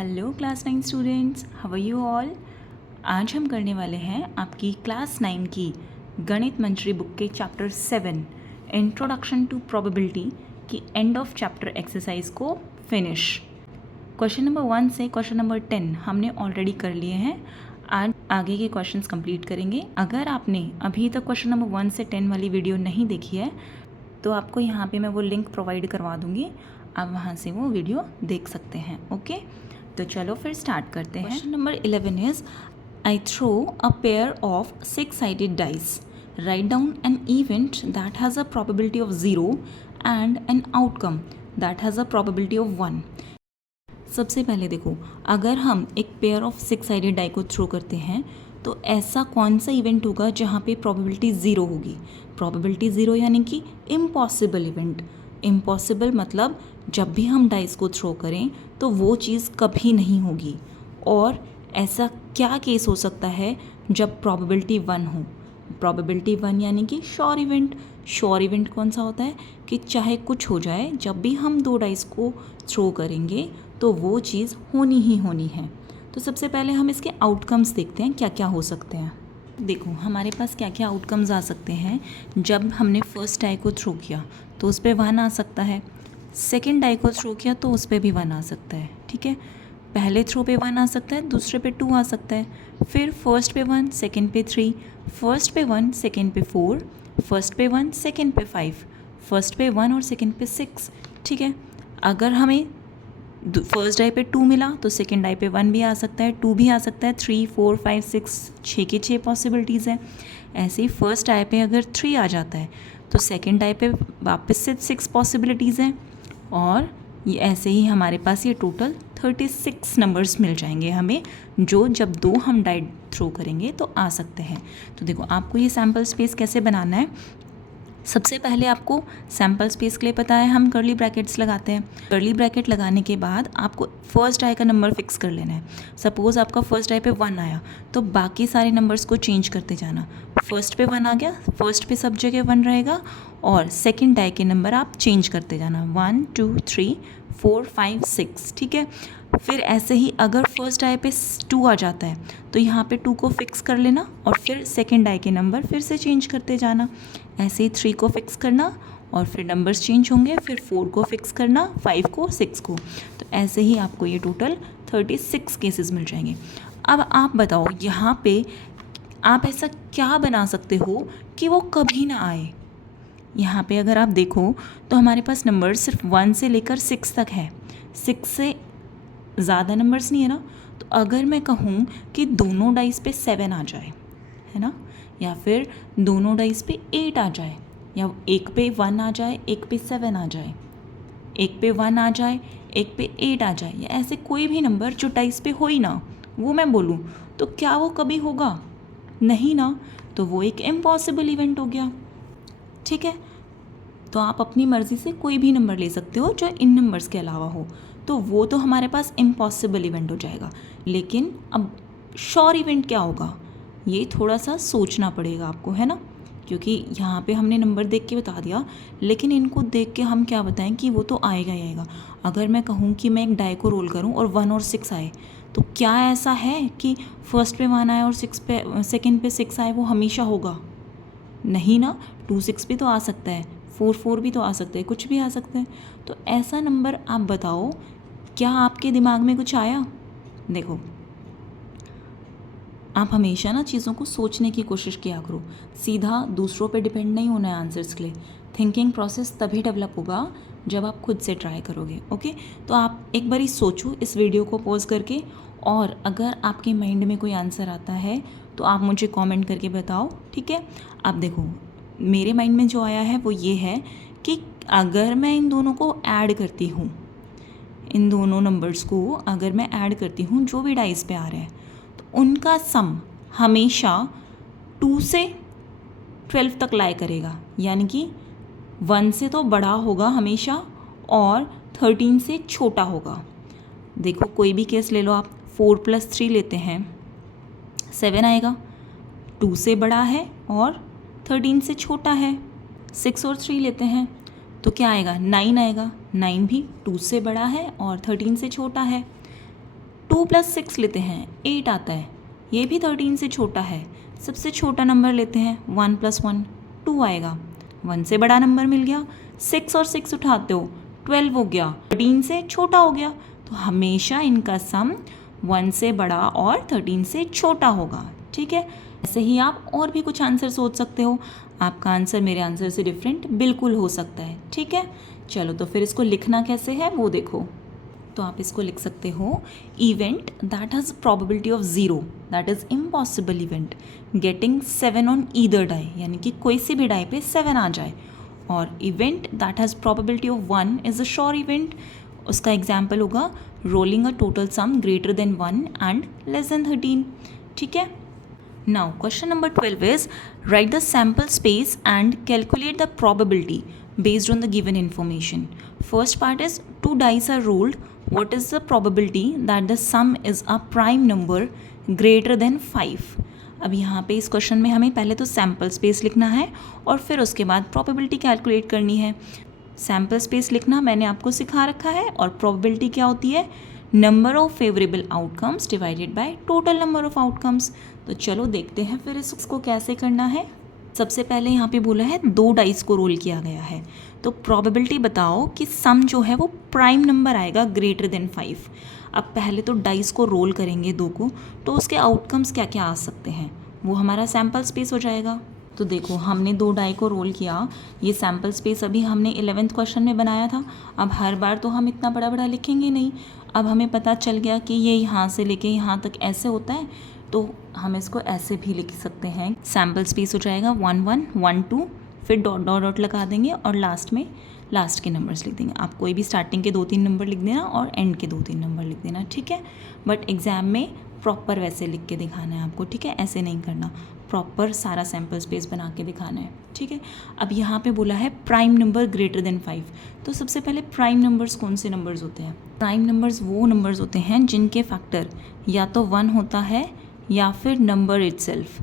Hello class 9 students, how are you all. आज हम करने वाले हैं आपकी क्लास 9 की गणित मंत्री बुक के चैप्टर 7 इंट्रोडक्शन टू प्रोबेबिलिटी की एंड ऑफ चैप्टर एक्सरसाइज को फिनिश। क्वेश्चन नंबर 1 से क्वेश्चन नंबर 10 हमने ऑलरेडी कर लिए हैं। आज आगे के क्वेश्चंस कंप्लीट करेंगे। अगर आपने अभी तक क्वेश्चन नंबर 1 से 10 वाली वीडियो नहीं देखी है तो आपको यहाँ पे मैं वो लिंक प्रोवाइड करवा दूँगी, आप वहाँ से वो वीडियो देख सकते हैं। ओके, तो चलो फिर स्टार्ट करते हैं। Question number 11 is I throw a pair of 6-sided dice, write down an event that has a probability of 0 and an outcome that has a probability of 1। सबसे पहले देखो, अगर हम एक पेयर ऑफ 6-sided डाई को throw करते हैं तो ऐसा कौन सा इवेंट होगा जहाँ पे प्रोबेबिलिटी 0 होगी। प्रोबेबिलिटी 0 यानी कि इम्पॉसिबल इवेंट। इम्पॉसिबल मतलब जब भी हम डाइस को थ्रो करें तो वो चीज़ कभी नहीं होगी। और ऐसा क्या केस हो सकता है जब प्रोबेबिलिटी 1 हो। प्रोबेबिलिटी 1 यानी कि श्योर इवेंट। श्योर इवेंट कौन सा होता है कि चाहे कुछ हो जाए, जब भी हम 2 डाइस को थ्रो करेंगे तो वो चीज़ होनी ही होनी है। तो सबसे पहले हम इसके आउटकम्स देखते हैं क्या क्या हो सकते हैं। देखो हमारे पास क्या क्या आउटकम्स आ सकते हैं। जब हमने फर्स्ट डाई को थ्रो किया तो उस पर 1 आ सकता है। सेकेंड डाई को थ्रो किया तो उस पर भी 1 आ सकता है। ठीक है, पहले थ्रो पे 1 आ सकता है, दूसरे पे 2 आ सकता है। फिर फर्स्ट पे 1, सेकेंड पे 3, फर्स्ट पे 1, सेकेंड पे 4, फर्स्ट पे 1, सेकेंड पे 5, फर्स्ट पे 1 और सेकेंड पे 6। ठीक है, अगर हमें फर्स्ट डाई पे 2 मिला तो सेकेंड डाई पे 1 भी आ सकता है, 2 भी आ सकता है, 3, 4, 5, 6, 6 के 6 पॉसिबिलिटीज़ है। ऐसे ही फर्स्ट डाई पे अगर 3 आ जाता है तो सेकेंड डाई पे वापस से 6 पॉसिबिलिटीज़ हैं। और ये ऐसे ही हमारे पास ये टोटल 36 नंबर्स मिल जाएंगे हमें, जो जब 2 हम डाई थ्रो करेंगे तो आ सकते हैं। तो देखो आपको ये सैम्पल स्पेस कैसे बनाना है। सबसे पहले आपको सैम्पल स्पेस के लिए पता है हम कर्ली ब्रैकेट्स लगाते हैं। कर्ली ब्रैकेट लगाने के बाद आपको फर्स्ट डाई का नंबर फिक्स कर लेना है। सपोज़ आपका फर्स्ट डाई पे 1 आया तो बाकी सारे नंबर्स को चेंज करते जाना। फर्स्ट पे 1 आ गया, फर्स्ट पे सब जगह 1 रहेगा और सेकेंड डाई के नंबर आप चेंज करते जाना, 1, 2, 3, 4, 5, 6। ठीक है, फिर ऐसे ही अगर फर्स्ट डाई पे 2 आ जाता है तो यहाँ पे 2 को फिक्स कर लेना और फिर सेकेंड डाई के नंबर फिर से चेंज करते जाना। ऐसे ही 3 को फिक्स करना और फिर नंबर्स चेंज होंगे, फिर 4 को फिक्स करना, 5 को, 6 को। तो ऐसे ही आपको ये टोटल 36 केसेस मिल जाएंगे। अब आप बताओ यहाँ पे आप ऐसा क्या बना सकते हो कि वो कभी ना आए। यहाँ पे अगर आप देखो तो हमारे पास नंबर सिर्फ 1 से लेकर 6 तक है, 6 से ज़्यादा नंबर्स नहीं है ना। तो अगर मैं कहूँ कि दोनों डाइस पे 7 आ जाए, है ना, या फिर दोनों डाइस पे 8 आ जाए, या एक पे 1 आ जाए, एक पे 7 आ जाए, एक पे 1 आ जाए, एक पे 8 आ जाए, या ऐसे कोई भी नंबर जो डाइस पे हो ही ना, वो मैं बोलूँ तो क्या वो कभी होगा? नहीं ना, तो वो एक इम्पॉसिबल इवेंट हो गया। ठीक है, तो आप अपनी मर्ज़ी से कोई भी नंबर ले सकते हो जो इन नंबर्स के अलावा हो, तो वो तो हमारे पास इम्पॉसिबल इवेंट हो जाएगा। लेकिन अब श्योर इवेंट क्या होगा, ये थोड़ा सा सोचना पड़ेगा आपको, है ना, क्योंकि यहाँ पे हमने नंबर देख के बता दिया, लेकिन इनको देख के हम क्या बताएं कि वो तो आएगा ही आएगा। अगर मैं कहूँ कि मैं एक डाई को रोल करूँ और 1 और 6 आए, तो क्या ऐसा है कि फर्स्ट पे 1 आए और सेकेंड पे 6 आए वो हमेशा होगा? नहीं ना, 2 6 भी तो आ सकता है, 4 4 भी तो आ सकता है, कुछ भी आ सकता है। तो ऐसा नंबर आप बताओ, क्या आपके दिमाग में कुछ आया? देखो आप हमेशा ना चीज़ों को सोचने की कोशिश किया करो, सीधा दूसरों पे डिपेंड नहीं होना है आंसर्स के लिए। थिंकिंग प्रोसेस तभी डेवलप होगा जब आप खुद से ट्राई करोगे। ओके, तो आप एक बारी सोचो इस वीडियो को पॉज करके, और अगर आपके माइंड में कोई आंसर आता है तो आप मुझे कमेंट करके बताओ। ठीक है, आप देखो मेरे माइंड में जो आया है वो ये है कि अगर मैं इन दोनों को ऐड करती हूँ, इन दोनों नंबर्स को अगर मैं ऐड करती हूँ जो भी डाइस पे आ रहे हैं, तो उनका सम हमेशा 2 से 12 तक लाई करेगा, यानी कि 1 से तो बड़ा होगा हमेशा और 13 से छोटा होगा। देखो कोई भी केस ले लो आप, 4 + 3 लेते हैं, 7 आएगा, 2 से बड़ा है और 13 से छोटा है। 6 और 3 लेते हैं तो क्या आएगा, 9 आएगा, 9 भी 2 से बड़ा है और 13 से छोटा है। 2 + 6 लेते हैं, 8 आता है, ये भी 13 से छोटा है। सबसे छोटा नंबर लेते हैं, 1 + 1 2 आएगा, 1 से बड़ा नंबर मिल गया। 6 और 6 उठाते हो, 12 हो गया, 13 से छोटा हो गया। तो हमेशा इनका सम 1 से बड़ा और 13 से छोटा होगा, ठीक है। ऐसे ही आप और भी कुछ आंसर सोच सकते हो, आपका आंसर मेरे आंसर से डिफरेंट बिल्कुल हो सकता है, ठीक है। चलो तो फिर इसको लिखना कैसे है वो देखो। तो आप इसको लिख सकते हो, event that has probability of 0, that is impossible event, getting 7 on either die, यानी कि कोई सी भी डाई पे 7 आ जाए। और event that has probability of 1 is a sure event, उसका एग्जाम्पल होगा rolling a total sum greater than 1 and less than 13, ठीक है। Now question number 12 is write the sample space and calculate the probability based on the given information. First part is 2 dice are rolled. What is the probability that the sum is a prime number greater than 5? अब यहाँ पे इस question में हमें पहले तो sample space लिखना है और फिर उसके बाद प्रोबेबिलिटी कैलकुलेट करनी है। सैम्पल स्पेस लिखना मैंने आपको सिखा रखा है और प्रोबेबिलिटी क्या होती है, number of favourable outcomes divided by total number of outcomes. तो चलो देखते हैं फिर इसको कैसे करना है। सबसे पहले यहाँ पे बोला है 2 डाइस को रोल किया गया है, तो प्रोबेबिलिटी बताओ कि सम जो है वो प्राइम नंबर आएगा ग्रेटर देन 5। अब पहले तो डाइस को रोल करेंगे 2 को, तो उसके आउटकम्स क्या क्या आ सकते हैं, वो हमारा सैम्पल स्पेस हो जाएगा। तो देखो हमने 2 डाई को रोल किया, ये सैम्पल स्पेस अभी हमने 11th क्वेश्चन में बनाया था। अब हर बार तो हम इतना बड़ा बड़ा लिखेंगे नहीं, अब हमें पता चल गया कि ये यहाँ से लेके यहाँ तक ऐसे होता है, तो हम इसको ऐसे भी लिख सकते हैं। सैम्पल स्पेस हो जाएगा 1 1 1 2, फिर डॉट डॉट डॉट लगा देंगे और लास्ट में लास्ट के नंबर्स लिख देंगे। आप कोई भी स्टार्टिंग के 2-3 नंबर लिख देना और एंड के 2-3 नंबर लिख देना, ठीक है। बट एग्ज़ाम में प्रॉपर वैसे लिख के दिखाना है आपको, ठीक है, ऐसे नहीं करना, प्रॉपर सारा सैम्पल स्पेस बना के दिखाना है, ठीक है। अब यहाँ पे बोला है प्राइम नंबर ग्रेटर देन 5, तो सबसे पहले प्राइम नंबर्स कौन से नंबर्स होते हैं। प्राइम नंबर्स वो नंबर्स होते हैं जिनके फैक्टर या तो 1 होता है या फिर नंबर इटसेल्फ,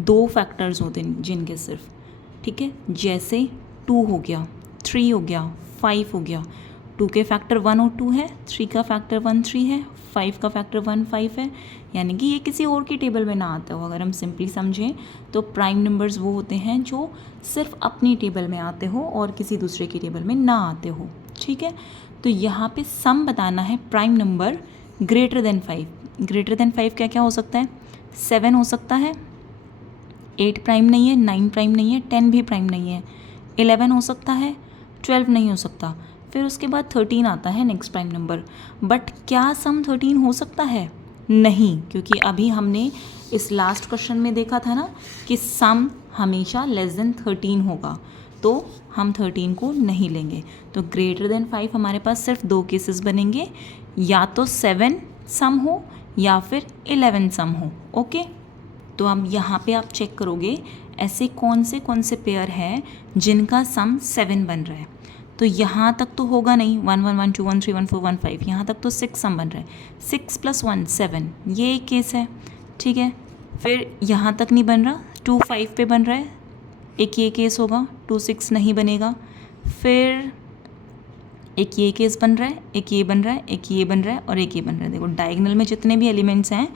2 फैक्टर्स होते हैं जिनके सिर्फ, ठीक है। जैसे 2 हो गया, 3 हो गया, 5 हो गया। 2 के फैक्टर 1 और 2 है, 3 का फैक्टर 1 3 है, 5 का फैक्टर 1 5 है, यानी कि ये किसी और की टेबल में ना आता हो। अगर हम सिंपली समझें तो प्राइम नंबर्स वो होते हैं जो सिर्फ अपनी टेबल में आते हो और किसी दूसरे की टेबल में ना आते हो, ठीक है। तो यहाँ पे सम बताना है prime number greater than 5। Greater than 5 क्या क्या हो सकता है, 7 हो सकता है, 8 प्राइम नहीं है, 9 प्राइम नहीं है, 10 भी प्राइम नहीं है, 11 हो सकता है, 12 नहीं हो सकता। फिर उसके बाद 13 आता है नेक्स्ट प्राइम नंबर। बट क्या सम 13 हो सकता है, नहीं, क्योंकि अभी हमने इस लास्ट क्वेश्चन में देखा था ना कि सम हमेशा लेस देन 13 होगा, तो हम 13 को नहीं लेंगे। तो ग्रेटर देन 5 हमारे पास सिर्फ 2 केसेस बनेंगे, या तो 7 सम हो या फिर 11 सम हो, ओके। तो अब यहाँ पे आप चेक करोगे ऐसे कौन से पेयर हैं जिनका सम 7 बन रहा है। तो यहाँ तक तो होगा नहीं, 1 1 1 2 1 3 1 4 1 5, यहाँ तक तो 6 सम बन रहा है, 6 + 1 7, ये एक केस है, ठीक है। फिर यहाँ तक नहीं बन रहा, 2 5 पे बन रहा है, एक ये केस होगा, 2 6 नहीं बनेगा। फिर एक ये केस बन रहा है, एक ये बन रहा है, एक ये बन रहा है और एक ये बन रहा है। देखो डायगोनल में जितने भी एलिमेंट्स हैं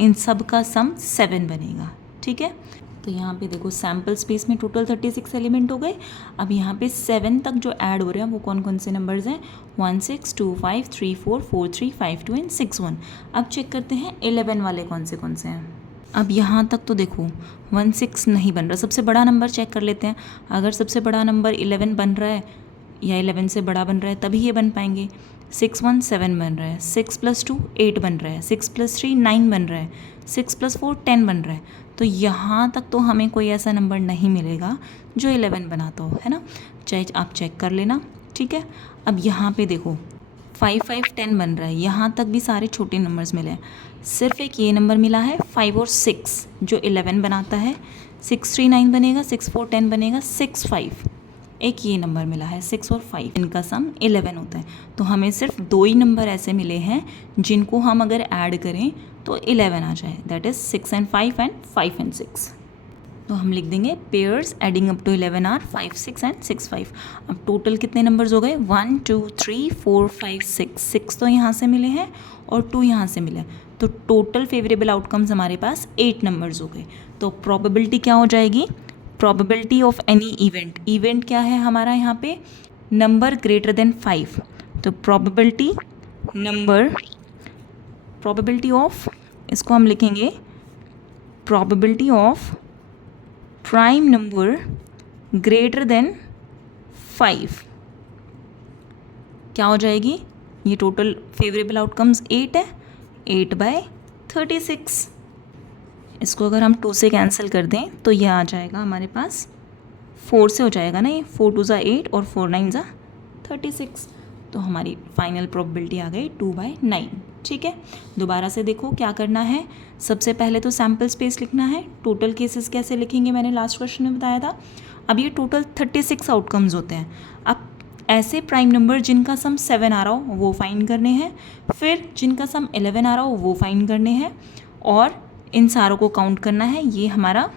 इन सब का सम 7 बनेगा, ठीक है। तो यहाँ पे देखो सैम्पल स्पेस में टोटल 36 एलिमेंट हो गए। अब यहाँ पे 7 तक जो ऐड हो रहे हैं वो कौन कौन से नंबर्स हैं, 1 6 2 5 3 4 4 3 5 2 एंड 6 1। अब चेक करते हैं 11 वाले कौन से हैं। अब यहाँ तक तो देखो 1 6 नहीं बन रहा, सबसे बड़ा नंबर चेक कर लेते हैं। अगर सबसे बड़ा नंबर 11 बन रहा है या 11 से बड़ा बन रहा है तभी ये बन पाएंगे। 6 1 7 बन रहा है, 6 + 2 8 बन रहा है, 6 + 3 9 बन रहा है, 6 + 4 10 बन रहा है। तो यहाँ तक तो हमें कोई ऐसा नंबर नहीं मिलेगा जो 11 बनाता हो, है ना, चाहे आप चेक कर लेना, ठीक है। अब यहाँ पे देखो 5 5 10 बन रहा है, यहाँ तक भी सारे छोटे नंबर्स मिले हैं, सिर्फ एक ये नंबर मिला है 5 और 6 जो 11 बनाता है। 6 3 9 बनेगा, 6 4 10 बनेगा, 6 5 एक ये नंबर मिला है, 6 और 5, इनका सम 11 होता है। तो हमें सिर्फ 2 ही नंबर ऐसे मिले हैं जिनको हम अगर ऐड करें तो 11 आ जाए, that is 6 and 5 and 5 and 6। तो हम लिख देंगे pairs adding up to 11 are 5 6 and 6 5। अब टोटल कितने नंबर्स हो गए, 1 2 3 4 5 6 तो यहाँ से मिले हैं और 2 यहाँ से मिले, तो टोटल फेवरेबल आउटकम्स हमारे पास 8 नंबर्स हो गए। तो प्रोबेबिलिटी क्या हो जाएगी, probability of any event, event क्या है हमारा यहाँ पे, नंबर ग्रेटर देन 5, तो प्रोबेबिलिटी नंबर, प्रोबेबिलिटी ऑफ, इसको हम लिखेंगे probability of prime number greater than 5 क्या हो जाएगी, ये टोटल फेवरेबल आउटकम्स 8 है, 8/36। इसको अगर हम 2 से कैंसिल कर दें तो यह आ जाएगा हमारे पास 4 से हो जाएगा ना, ये 4 2 = 8 और 4 9 = 36। तो हमारी फाइनल प्रोबेबिलिटी आ गई 2/9। ठीक है, दोबारा से देखो क्या करना है। सबसे पहले तो सैम्पल स्पेस लिखना है। टोटल केसेस कैसे लिखेंगे मैंने लास्ट क्वेश्चन में बताया था। अब ये टोटल 36 आउटकम्स होते हैं। अब ऐसे प्राइम नंबर जिनका सम 7 आ रहा हो वो फाइंड करने हैं, फिर जिनका सम 11 आ रहा हो वो फाइंड करने हैं, और इन सारों को काउंट करना है। ये हमारा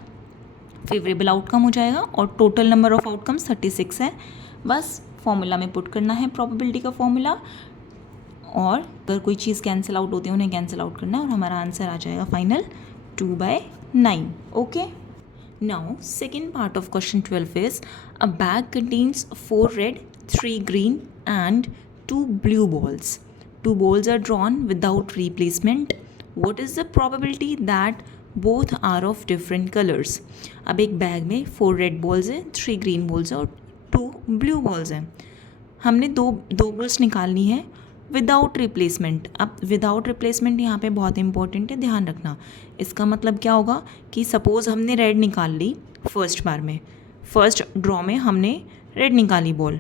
फेवरेबल आउटकम हो जाएगा और टोटल नंबर ऑफ आउटकम्स 36 है। बस फॉर्मूला में पुट करना है प्रोबेबिलिटी का फॉर्मूला, और अगर कोई चीज़ कैंसिल आउट होती है उन्हें कैंसिल आउट करना है, और हमारा आंसर आ जाएगा final 2/9। Okay, now second part of question 12 is a bag contains 4 red 3 green and 2 blue balls. 2 balls are drawn without replacement. What is the probability that both are of different colors? अब एक bag में 4 red balls हैं, 3 green balls हैं और 2 blue balls हैं। हमने दो balls निकालनी है विदाउट रिप्लेसमेंट। अब विदाउट रिप्लेसमेंट यहाँ पे बहुत इंपॉर्टेंट है, ध्यान रखना। इसका मतलब क्या होगा कि सपोज़ हमने रेड निकाल ली फर्स्ट बार में, फर्स्ट ड्रॉ में हमने रेड निकाली बॉल,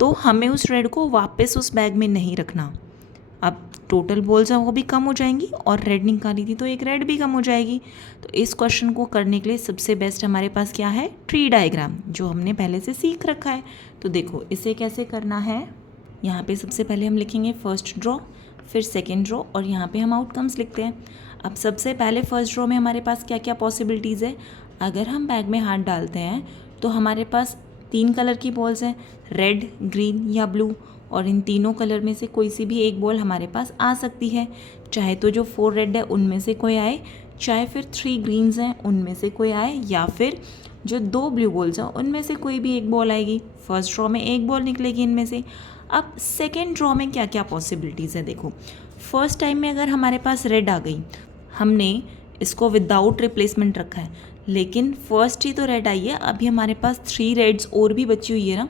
तो हमें उस रेड को वापस उस बैग में नहीं रखना। अब टोटल बॉल्स हैं वो भी कम हो जाएंगी, और रेड निकाली थी तो एक रेड भी कम हो जाएगी। तो इस क्वेश्चन को करने के लिए सबसे बेस्ट हमारे पास क्या है, ट्री डायग्राम, जो हमने पहले से सीख रखा है। तो देखो इसे कैसे करना है। यहाँ पे सबसे पहले हम लिखेंगे फर्स्ट ड्रॉ, फिर सेकेंड ड्रॉ, और यहाँ पे हम आउटकम्स लिखते हैं। अब सबसे पहले फर्स्ट ड्रॉ में हमारे पास क्या क्या पॉसिबिलिटीज़ है। अगर हम बैग में हाथ डालते हैं तो हमारे पास 3 कलर की बॉल्स हैं, रेड, ग्रीन या ब्लू, और इन तीनों कलर में से कोई सी भी एक बॉल हमारे पास आ सकती है। चाहे तो जो 4 रेड है उनमें से कोई आए, चाहे फिर 3 ग्रीन्स हैं उनमें से कोई आए, या फिर जो 2 ब्लू बॉल्स हैं उनमें से कोई भी एक बॉल आएगी। फर्स्ट ड्रॉ में एक बॉल निकलेगी इनमें से। अब सेकेंड ड्रॉ में क्या क्या पॉसिबिलिटीज़ है देखो। फर्स्ट टाइम में अगर हमारे पास रेड आ गई, हमने इसको विदाउट रिप्लेसमेंट रखा है, लेकिन फर्स्ट ही तो रेड आई है, अभी हमारे पास 3 रेड्स और भी बची हुई है ना,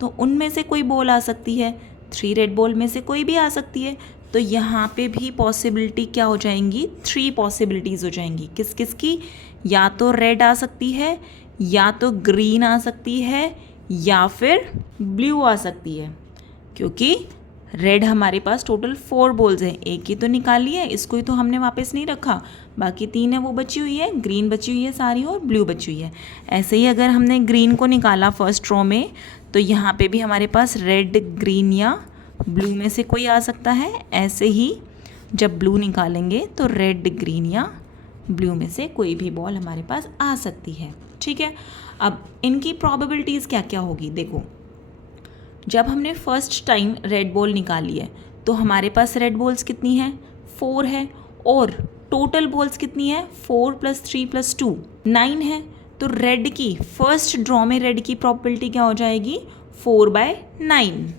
तो उनमें से कोई बॉल आ सकती है, 3 रेड बॉल में से कोई भी आ सकती है। तो यहाँ पे भी पॉसिबिलिटी क्या हो जाएंगी, 3 पॉसिबिलिटीज़ हो जाएंगी। किस किस की, या तो रेड आ सकती है, या तो ग्रीन आ सकती है, या फिर ब्लू आ सकती है। क्योंकि रेड हमारे पास टोटल 4 बॉल्स हैं, एक ही तो निकाली है, इसको ही तो हमने वापस नहीं रखा, बाकी 3 है वो बची हुई है, ग्रीन बची हुई है सारी और ब्लू बची हुई है। ऐसे ही अगर हमने ग्रीन को निकाला फर्स्ट ड्रॉ में, तो यहाँ पे भी हमारे पास रेड, ग्रीन या ब्लू में से कोई आ सकता है। ऐसे ही जब ब्लू निकालेंगे तो रेड, ग्रीन या ब्लू में से कोई भी बॉल हमारे पास आ सकती है। ठीक है, अब इनकी प्रोबेबिलिटीज़ क्या क्या होगी देखो। जब हमने फर्स्ट टाइम रेड बॉल निकाली है तो हमारे पास रेड बॉल्स कितनी है, 4 है, और टोटल बॉल्स कितनी है, 4 + 3 + 2 9 है। तो रेड की फर्स्ट ड्रॉ में रेड की प्रोबेबिलिटी क्या हो जाएगी, 4/9।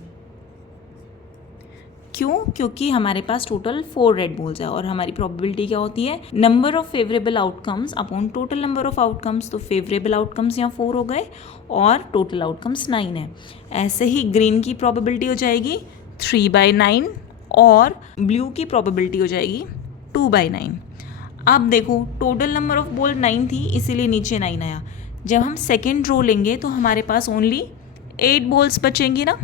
क्यों, क्योंकि हमारे पास टोटल 4 रेड बॉल्स है, और हमारी प्रोबेबिलिटी क्या होती है, number of favourable outcomes upon total number of outcomes. तो फेवरेबल आउटकम्स यहाँ 4 हो गए और टोटल आउटकम्स 9 है। ऐसे ही ग्रीन की प्रोबेबिलिटी हो जाएगी 3/9 और ब्लू की प्रोबेबिलिटी हो जाएगी 2/9। अब देखो टोटल नंबर ऑफ बॉल 9 थी, इसीलिए नीचे 9 आया। जब हम सेकेंड ड्रॉ लेंगे तो हमारे पास ओनली 8 बॉल्स बचेंगी ना,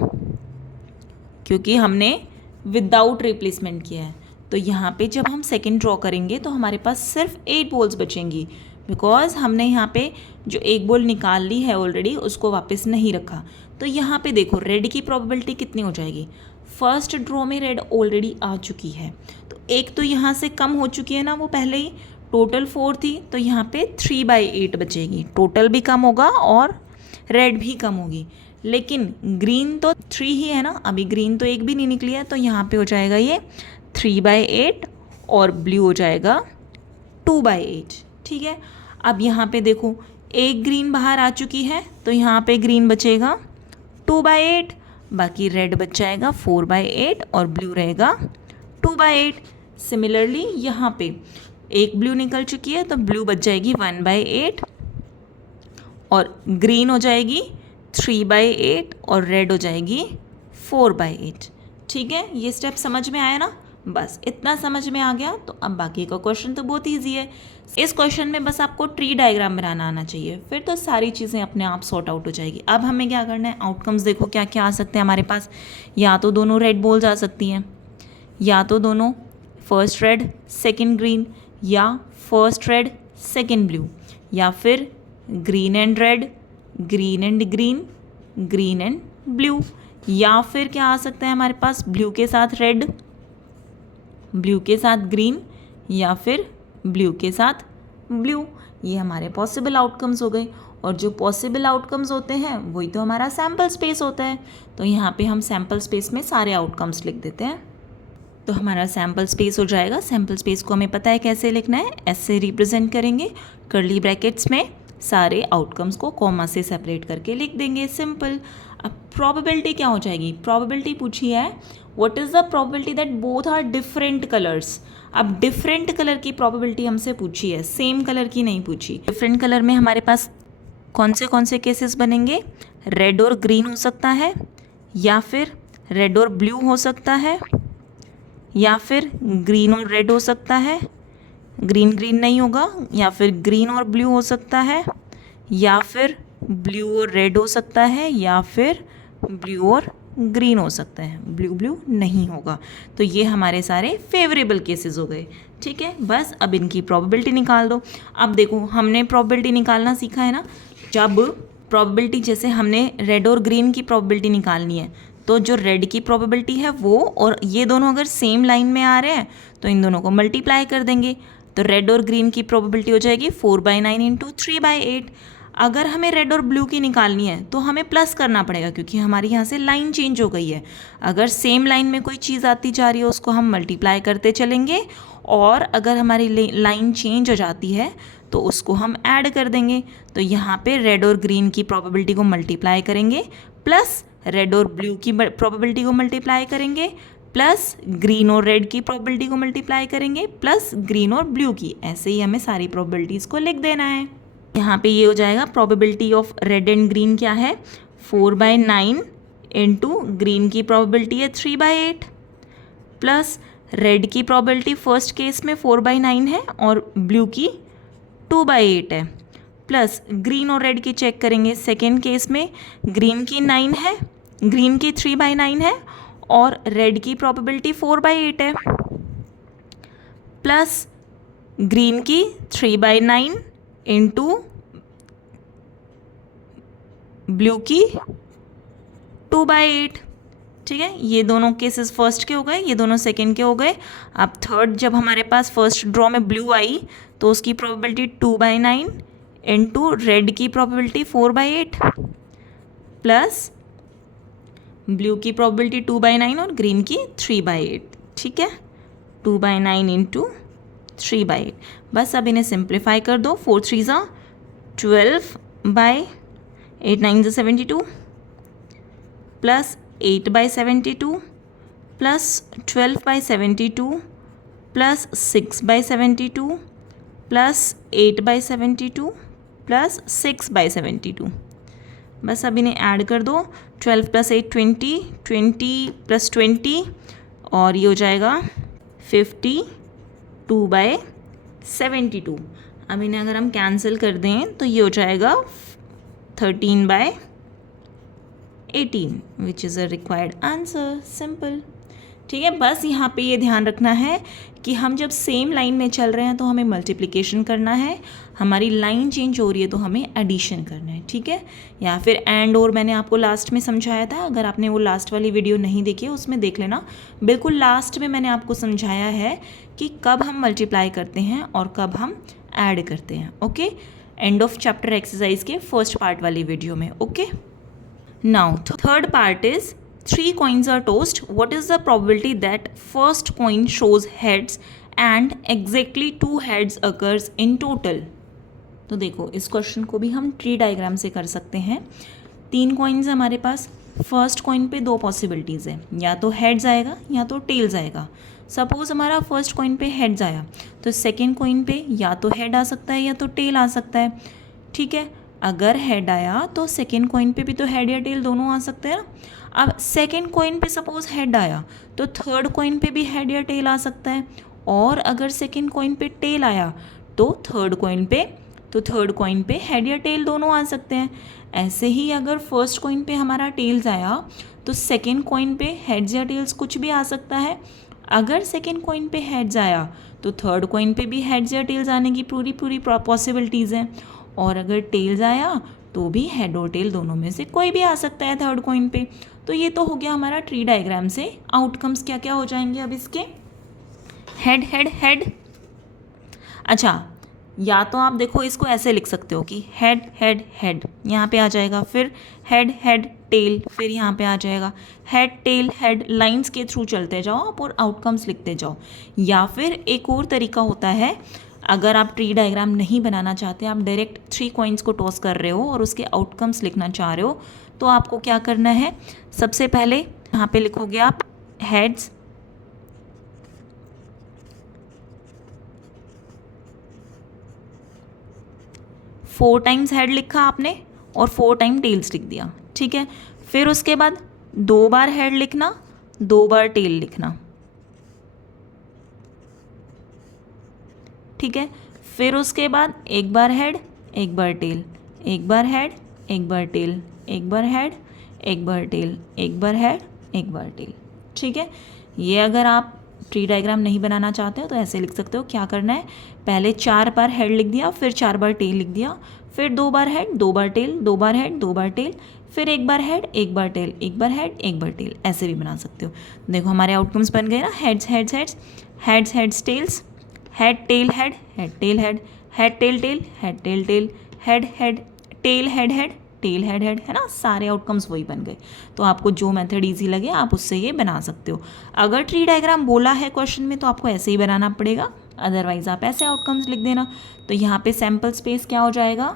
क्योंकि हमने विदाउट रिप्लेसमेंट किया है। तो यहाँ पे जब हम सेकेंड ड्रॉ करेंगे तो हमारे पास सिर्फ 8 बॉल्स बचेंगी, बिकॉज हमने यहाँ पे जो एक बॉल निकाल ली है ऑलरेडी उसको वापस नहीं रखा। तो यहाँ पे देखो रेड की प्रोबेबिलिटी कितनी हो जाएगी, फर्स्ट ड्रॉ में रेड ऑलरेडी आ चुकी है, तो एक तो यहाँ से कम हो चुकी है ना, वो पहले ही टोटल 4 थी, तो यहाँ पे 3/8 बचेगी। टोटल भी कम होगा और रेड भी कम होगी, लेकिन ग्रीन तो 3 ही है ना, अभी ग्रीन तो एक भी नहीं निकली है, तो यहाँ पे हो जाएगा ये 3/8 और ब्लू हो जाएगा 2/8। ठीक है, अब यहाँ पे देखो एक ग्रीन बाहर आ चुकी है तो यहाँ पे ग्रीन बचेगा 2/8, बाकी रेड बच जाएगा 4/8 और ब्लू रहेगा 2/8। सिमिलरली यहाँ पे एक ब्लू निकल चुकी है तो ब्लू बच जाएगी 1/8 और ग्रीन हो जाएगी 3/8 और रेड हो जाएगी 4/8। ठीक है, ये स्टेप समझ में आया ना? बस इतना समझ में आ गया तो अब बाकी का क्वेश्चन तो बहुत ईजी है। इस क्वेश्चन में बस आपको ट्री डायग्राम बनाना आना चाहिए, फिर तो सारी चीज़ें अपने आप सॉर्ट आउट हो जाएगी। अब हमें क्या करना है, आउटकम्स देखो क्या क्या आ सकते हैं हमारे पास। या तो दोनों रेड बॉल्स आ सकती हैं, या तो दोनों फर्स्ट रेड सेकेंड ग्रीन, या फर्स्ट रेड सेकेंड ब्लू, या फिर green and red, green and green, green and blue, या फिर क्या आ सकता है हमारे पास ब्लू के साथ रेड, ब्लू के साथ ग्रीन, या फिर ब्लू के साथ ब्लू। ये हमारे पॉसिबल आउटकम्स हो गए, और जो पॉसिबल आउटकम्स होते हैं वही तो हमारा सैम्पल स्पेस होता है। तो यहाँ पे हम सैम्पल स्पेस में सारे आउटकम्स लिख देते हैं, तो हमारा सैम्पल स्पेस हो जाएगा। सैम्पल स्पेस को हमें पता है कैसे लिखना है, ऐसे रिप्रेजेंट करेंगे, कर्ली ब्रैकेट्स में सारे आउटकम्स को कॉमा से सेपरेट करके लिख देंगे, सिंपल। अब प्रोबेबिलिटी क्या हो जाएगी, प्रोबेबिलिटी पूछी है what is the probability that both are different colours. अब डिफरेंट कलर की प्रोबेबिलिटी हमसे पूछी है, सेम कलर की नहीं पूछी। डिफरेंट कलर में हमारे पास कौन से केसेस बनेंगे, रेड और ग्रीन हो सकता है, या फिर रेड और ब्लू हो सकता है, या फिर ग्रीन और रेड हो सकता है, ग्रीन ग्रीन नहीं होगा, या फिर ग्रीन और ब्लू हो सकता है, या फिर ब्लू और रेड हो सकता है, या फिर ब्लू और ग्रीन हो सकता है, ब्लू ब्लू नहीं होगा। तो ये हमारे सारे फेवरेबल केसेस हो गए। ठीक है, बस अब इनकी प्रोबेबिलिटी निकाल दो। अब देखो हमने प्रोबेबिलिटी निकालना सीखा है ना, जब प्रोबेबिलिटी जैसे हमने रेड और ग्रीन की प्रोबेबिलिटी निकालनी है तो जो रेड की प्रोबेबिलिटी है वो और ये दोनों अगर सेम लाइन में आ रहे हैं तो इन दोनों को मल्टीप्लाई कर देंगे, तो रेड और ग्रीन की प्रोबेबिलिटी हो जाएगी 4/9 इंटू 3/8। अगर हमें रेड और ब्लू की निकालनी है तो हमें प्लस करना पड़ेगा क्योंकि हमारी यहाँ से लाइन चेंज हो गई है। अगर सेम लाइन में कोई चीज़ आती जा रही है उसको हम मल्टीप्लाई करते चलेंगे, और अगर हमारी लाइन चेंज हो जाती है तो उसको हम ऐड कर देंगे। तो यहाँ पे रेड और ग्रीन की प्रोबेबिलिटी को मल्टीप्लाई करेंगे, प्लस रेड और ब्लू की प्रोबेबिलिटी को मल्टीप्लाई करेंगे, प्लस ग्रीन और रेड की प्रोबेबिलिटी को मल्टीप्लाई करेंगे, प्लस ग्रीन और ब्लू की। ऐसे ही हमें सारी प्रोबेबिलिटीज़ को लिख देना है। यहाँ पे ये हो जाएगा probability of red and green क्या है, 4/9 इंटू ग्रीन की प्रोबेबिलिटी है 3/8, प्लस रेड की प्रोबेबिलिटी फर्स्ट केस में 4/9 है और ब्लू की 2/8 है, प्लस ग्रीन और रेड की चेक करेंगे, सेकेंड केस में ग्रीन की 9 है, ग्रीन की 3/9 है और रेड की प्रोबेबिलिटी 4/8 है, प्लस ग्रीन की 3/9 इंटू ब्लू की 2/8। ठीक है, ये दोनों केसेस फर्स्ट के हो गए, ये दोनों सेकेंड के हो गए। अब थर्ड, जब हमारे पास फर्स्ट ड्रॉ में ब्लू आई तो उसकी प्रोबेबिलिटी 2/9 इंटू रेड की प्रोबेबिलिटी 4/8, प्लस ब्लू की प्रोबेबिलिटी 2/9 और ग्रीन की 3/8। ठीक है, 2/9 इंटू 3/8। बस अब इन्हें सिंप्लीफाई कर दो, 4 3 ज़ा 12/8 9 ज़ा 72, plus 8/72, plus 12/72, plus 6/72, plus 8/72, plus 6/72। बस अब इन्हें ऐड कर दो, 12 + 8 20, 20 + 20 और ये हो जाएगा 52/72। अब इन्हें अगर हम कैंसिल कर दें तो ये हो जाएगा 13/18 which is a required answer, simple. ठीक है, बस यहाँ पे ये ध्यान रखना है कि हम जब सेम लाइन में चल रहे हैं तो हमें मल्टीप्लिकेशन करना है, हमारी लाइन चेंज हो रही है तो हमें एडिशन करना है। ठीक है, या फिर एंड और मैंने आपको लास्ट में समझाया था, अगर आपने वो लास्ट वाली वीडियो नहीं देखी है उसमें देख लेना। बिल्कुल लास्ट में मैंने आपको समझाया है कि कब हम मल्टीप्लाई करते हैं और कब हम ऐड करते हैं। Okay, end of chapter exercise के फर्स्ट पार्ट वाली वीडियो में। Okay, now third part is 3 coins are tossed, what is the probability that first coin shows heads and exactly 2 heads occurs in total? तो देखो इस question को भी हम tree diagram से कर सकते हैं। 3 कॉइन्स है हमारे पास। फर्स्ट कॉइन पे 2 पॉसिबिलिटीज़ है, या तो हेड्स आएगा या तो टेल्स आएगा। सपोज हमारा फर्स्ट कॉइन पे हेड्स आया तो सेकेंड कॉइन पे या तो हेड आ सकता है या तो टेल आ सकता है। ठीक है, अगर हेड आया तो सेकेंड कॉइन पे भी तो हेड या टेल दोनों आ सकते हैं ना। अब सेकेंड कॉइन पे सपोज हेड आया तो थर्ड कॉइन पे भी हेड या टेल आ सकता है, और अगर सेकेंड कॉइन पे टेल आया तो थर्ड कॉइन पे हेड या टेल दोनों आ सकते हैं। ऐसे ही अगर फर्स्ट कॉइन पे हमारा टेल्स आया तो सेकेंड कॉइन पे हेड्स या टेल्स कुछ भी आ सकता है। अगर सेकेंड कॉइन पे हेड्स आया तो थर्ड कॉइन पे भी हेड्स या टेल्स आने की पूरी पॉसिबिलिटीज़ हैं, और अगर टेल्स आया तो भी हेड और टेल दोनों में से कोई भी आ सकता है थर्ड कॉइन पे। तो ये तो हो गया हमारा ट्री डायग्राम से आउटकम्स क्या क्या हो जाएंगे अब इसके। Head head head. अच्छा, या तो आप देखो इसको ऐसे लिख सकते हो कि हेड हेड हेड यहाँ पे आ जाएगा, फिर हेड हेड टेल, फिर यहाँ पे आ जाएगा हेड टेल हेड। लाइंस के थ्रू चलते जाओ आप और आउटकम्स लिखते जाओ। या फिर एक और तरीका होता है, अगर आप ट्री डायग्राम नहीं बनाना चाहते, आप डायरेक्ट 3 कॉइन्स को टॉस कर रहे हो और उसके आउटकम्स लिखना चाह रहे हो, तो आपको क्या करना है, सबसे पहले यहाँ पे लिखोगे आप हेड्स, फोर टाइम्स हेड लिखा आपने और 4 टाइम टेल्स लिख दिया। ठीक है, फिर उसके बाद 2 बार हेड लिखना, 2 बार टेल लिखना। ठीक है, फिर उसके बाद 1 बार हेड 1 बार टेल, 1 बार हेड 1 बार टेल, 1 बार हेड 1 बार टेल, 1 बार हेड 1 बार टेल। ठीक है, ये अगर आप ट्री डायग्राम नहीं बनाना चाहते हो तो ऐसे लिख सकते हो। क्या करना है, पहले 4 बार हेड लिख दिया, फिर 4 बार टेल लिख दिया, फिर 2 बार हेड 2 बार टेल, 2 बार हेड 2 बार टेल, फिर 1 बार हेड 1 बार टेल, 1 बार हेड 1 बार टेल। ऐसे भी बना सकते हो। देखो हमारे आउटकम्स बन गए ना, heads heads heads, heads heads tails, head tail head, head tail head, head tail tail, head tail tail, head head tail head head, tail head head, है ना। सारे आउटकम्स वही बन गए। तो आपको जो मेथड इजी लगे आप उससे ये बना सकते हो। अगर ट्री डायग्राम बोला है क्वेश्चन में तो आपको ऐसे ही बनाना पड़ेगा, अदरवाइज आप ऐसे आउटकम्स लिख देना। तो यहाँ पे सैम्पल स्पेस क्या हो जाएगा,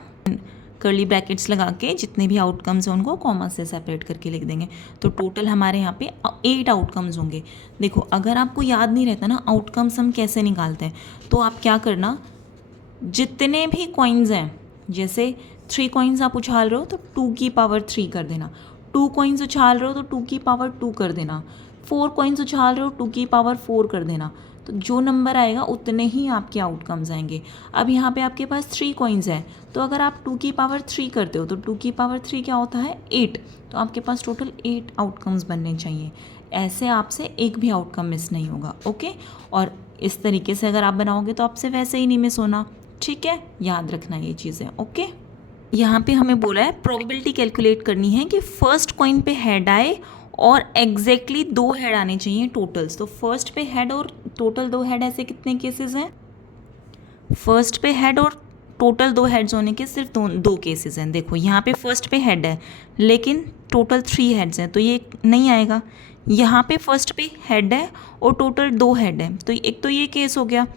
कर्ली ब्रैकेट्स लगा के जितने भी आउटकम्स हैं उनको कॉमा से सेपरेट करके लिख देंगे। तो टोटल हमारे यहाँ पे 8 आउटकम्स होंगे। देखो अगर आपको याद नहीं रहता ना आउटकम्स हम कैसे निकालते हैं, तो आप क्या करना, जितने भी कॉइन्स हैं, जैसे 3 कॉइन्स आप उछाल रहे हो तो 2 की पावर 3 कर देना, 2 कॉइन्स उछाल रहे हो तो 2 की पावर 2 कर देना, 4 कॉइन्स उछाल रहे हो 2 की पावर 4 कर देना। तो जो नंबर आएगा उतने ही आपके आउटकम्स आएंगे। अब यहाँ पे आपके पास 3 कॉइन्स है, तो अगर आप 2 की पावर 3 करते हो तो 2 की पावर 3 क्या होता है, 8। तो आपके पास टोटल 8 आउटकम्स बनने चाहिए। ऐसे आपसे एक भी आउटकम मिस नहीं होगा। ओके, और इस तरीके से अगर आप बनाओगे तो आपसे वैसे ही नहीं मिस होना। ठीक है, याद रखना ये चीज़ें। ओके, यहाँ पे हमें बोला है प्रोबेबिलिटी कैलकुलेट करनी है कि फर्स्ट कॉइन पे हेड आए और एग्जैक्टली 2 हेड आने चाहिए टोटल्स। तो फर्स्ट पे हेड और टोटल 2 हेड, ऐसे कितने केसेस हैं, फर्स्ट पे हेड और टोटल 2 हेड्स होने के सिर्फ 2 केसेस हैं। देखो यहाँ पे फर्स्ट पे हेड है लेकिन टोटल 3 हेड्स हैं, तो ये नहीं आएगा। यहाँ पे फर्स्ट पे हेड है और टोटल 2 हेड है, तो एक तो ये केस हो गया।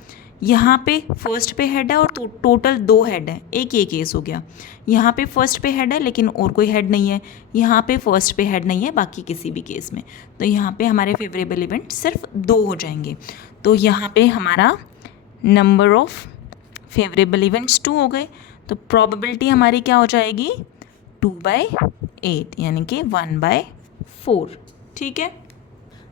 यहाँ पे फर्स्ट पे हेड है और टोटल 2 हेड है, एक ये केस हो गया। यहाँ पे फर्स्ट पे हेड है लेकिन और कोई हेड नहीं है, यहाँ पे फर्स्ट पे हेड नहीं है बाकी किसी भी केस में। तो यहाँ पे हमारे फेवरेबल इवेंट सिर्फ 2 हो जाएंगे। तो यहाँ पे हमारा नंबर ऑफ फेवरेबल इवेंट्स 2 हो गए। तो प्रोबेबिलिटी हमारी क्या हो जाएगी, 2/8 यानी कि 1/4। ठीक है,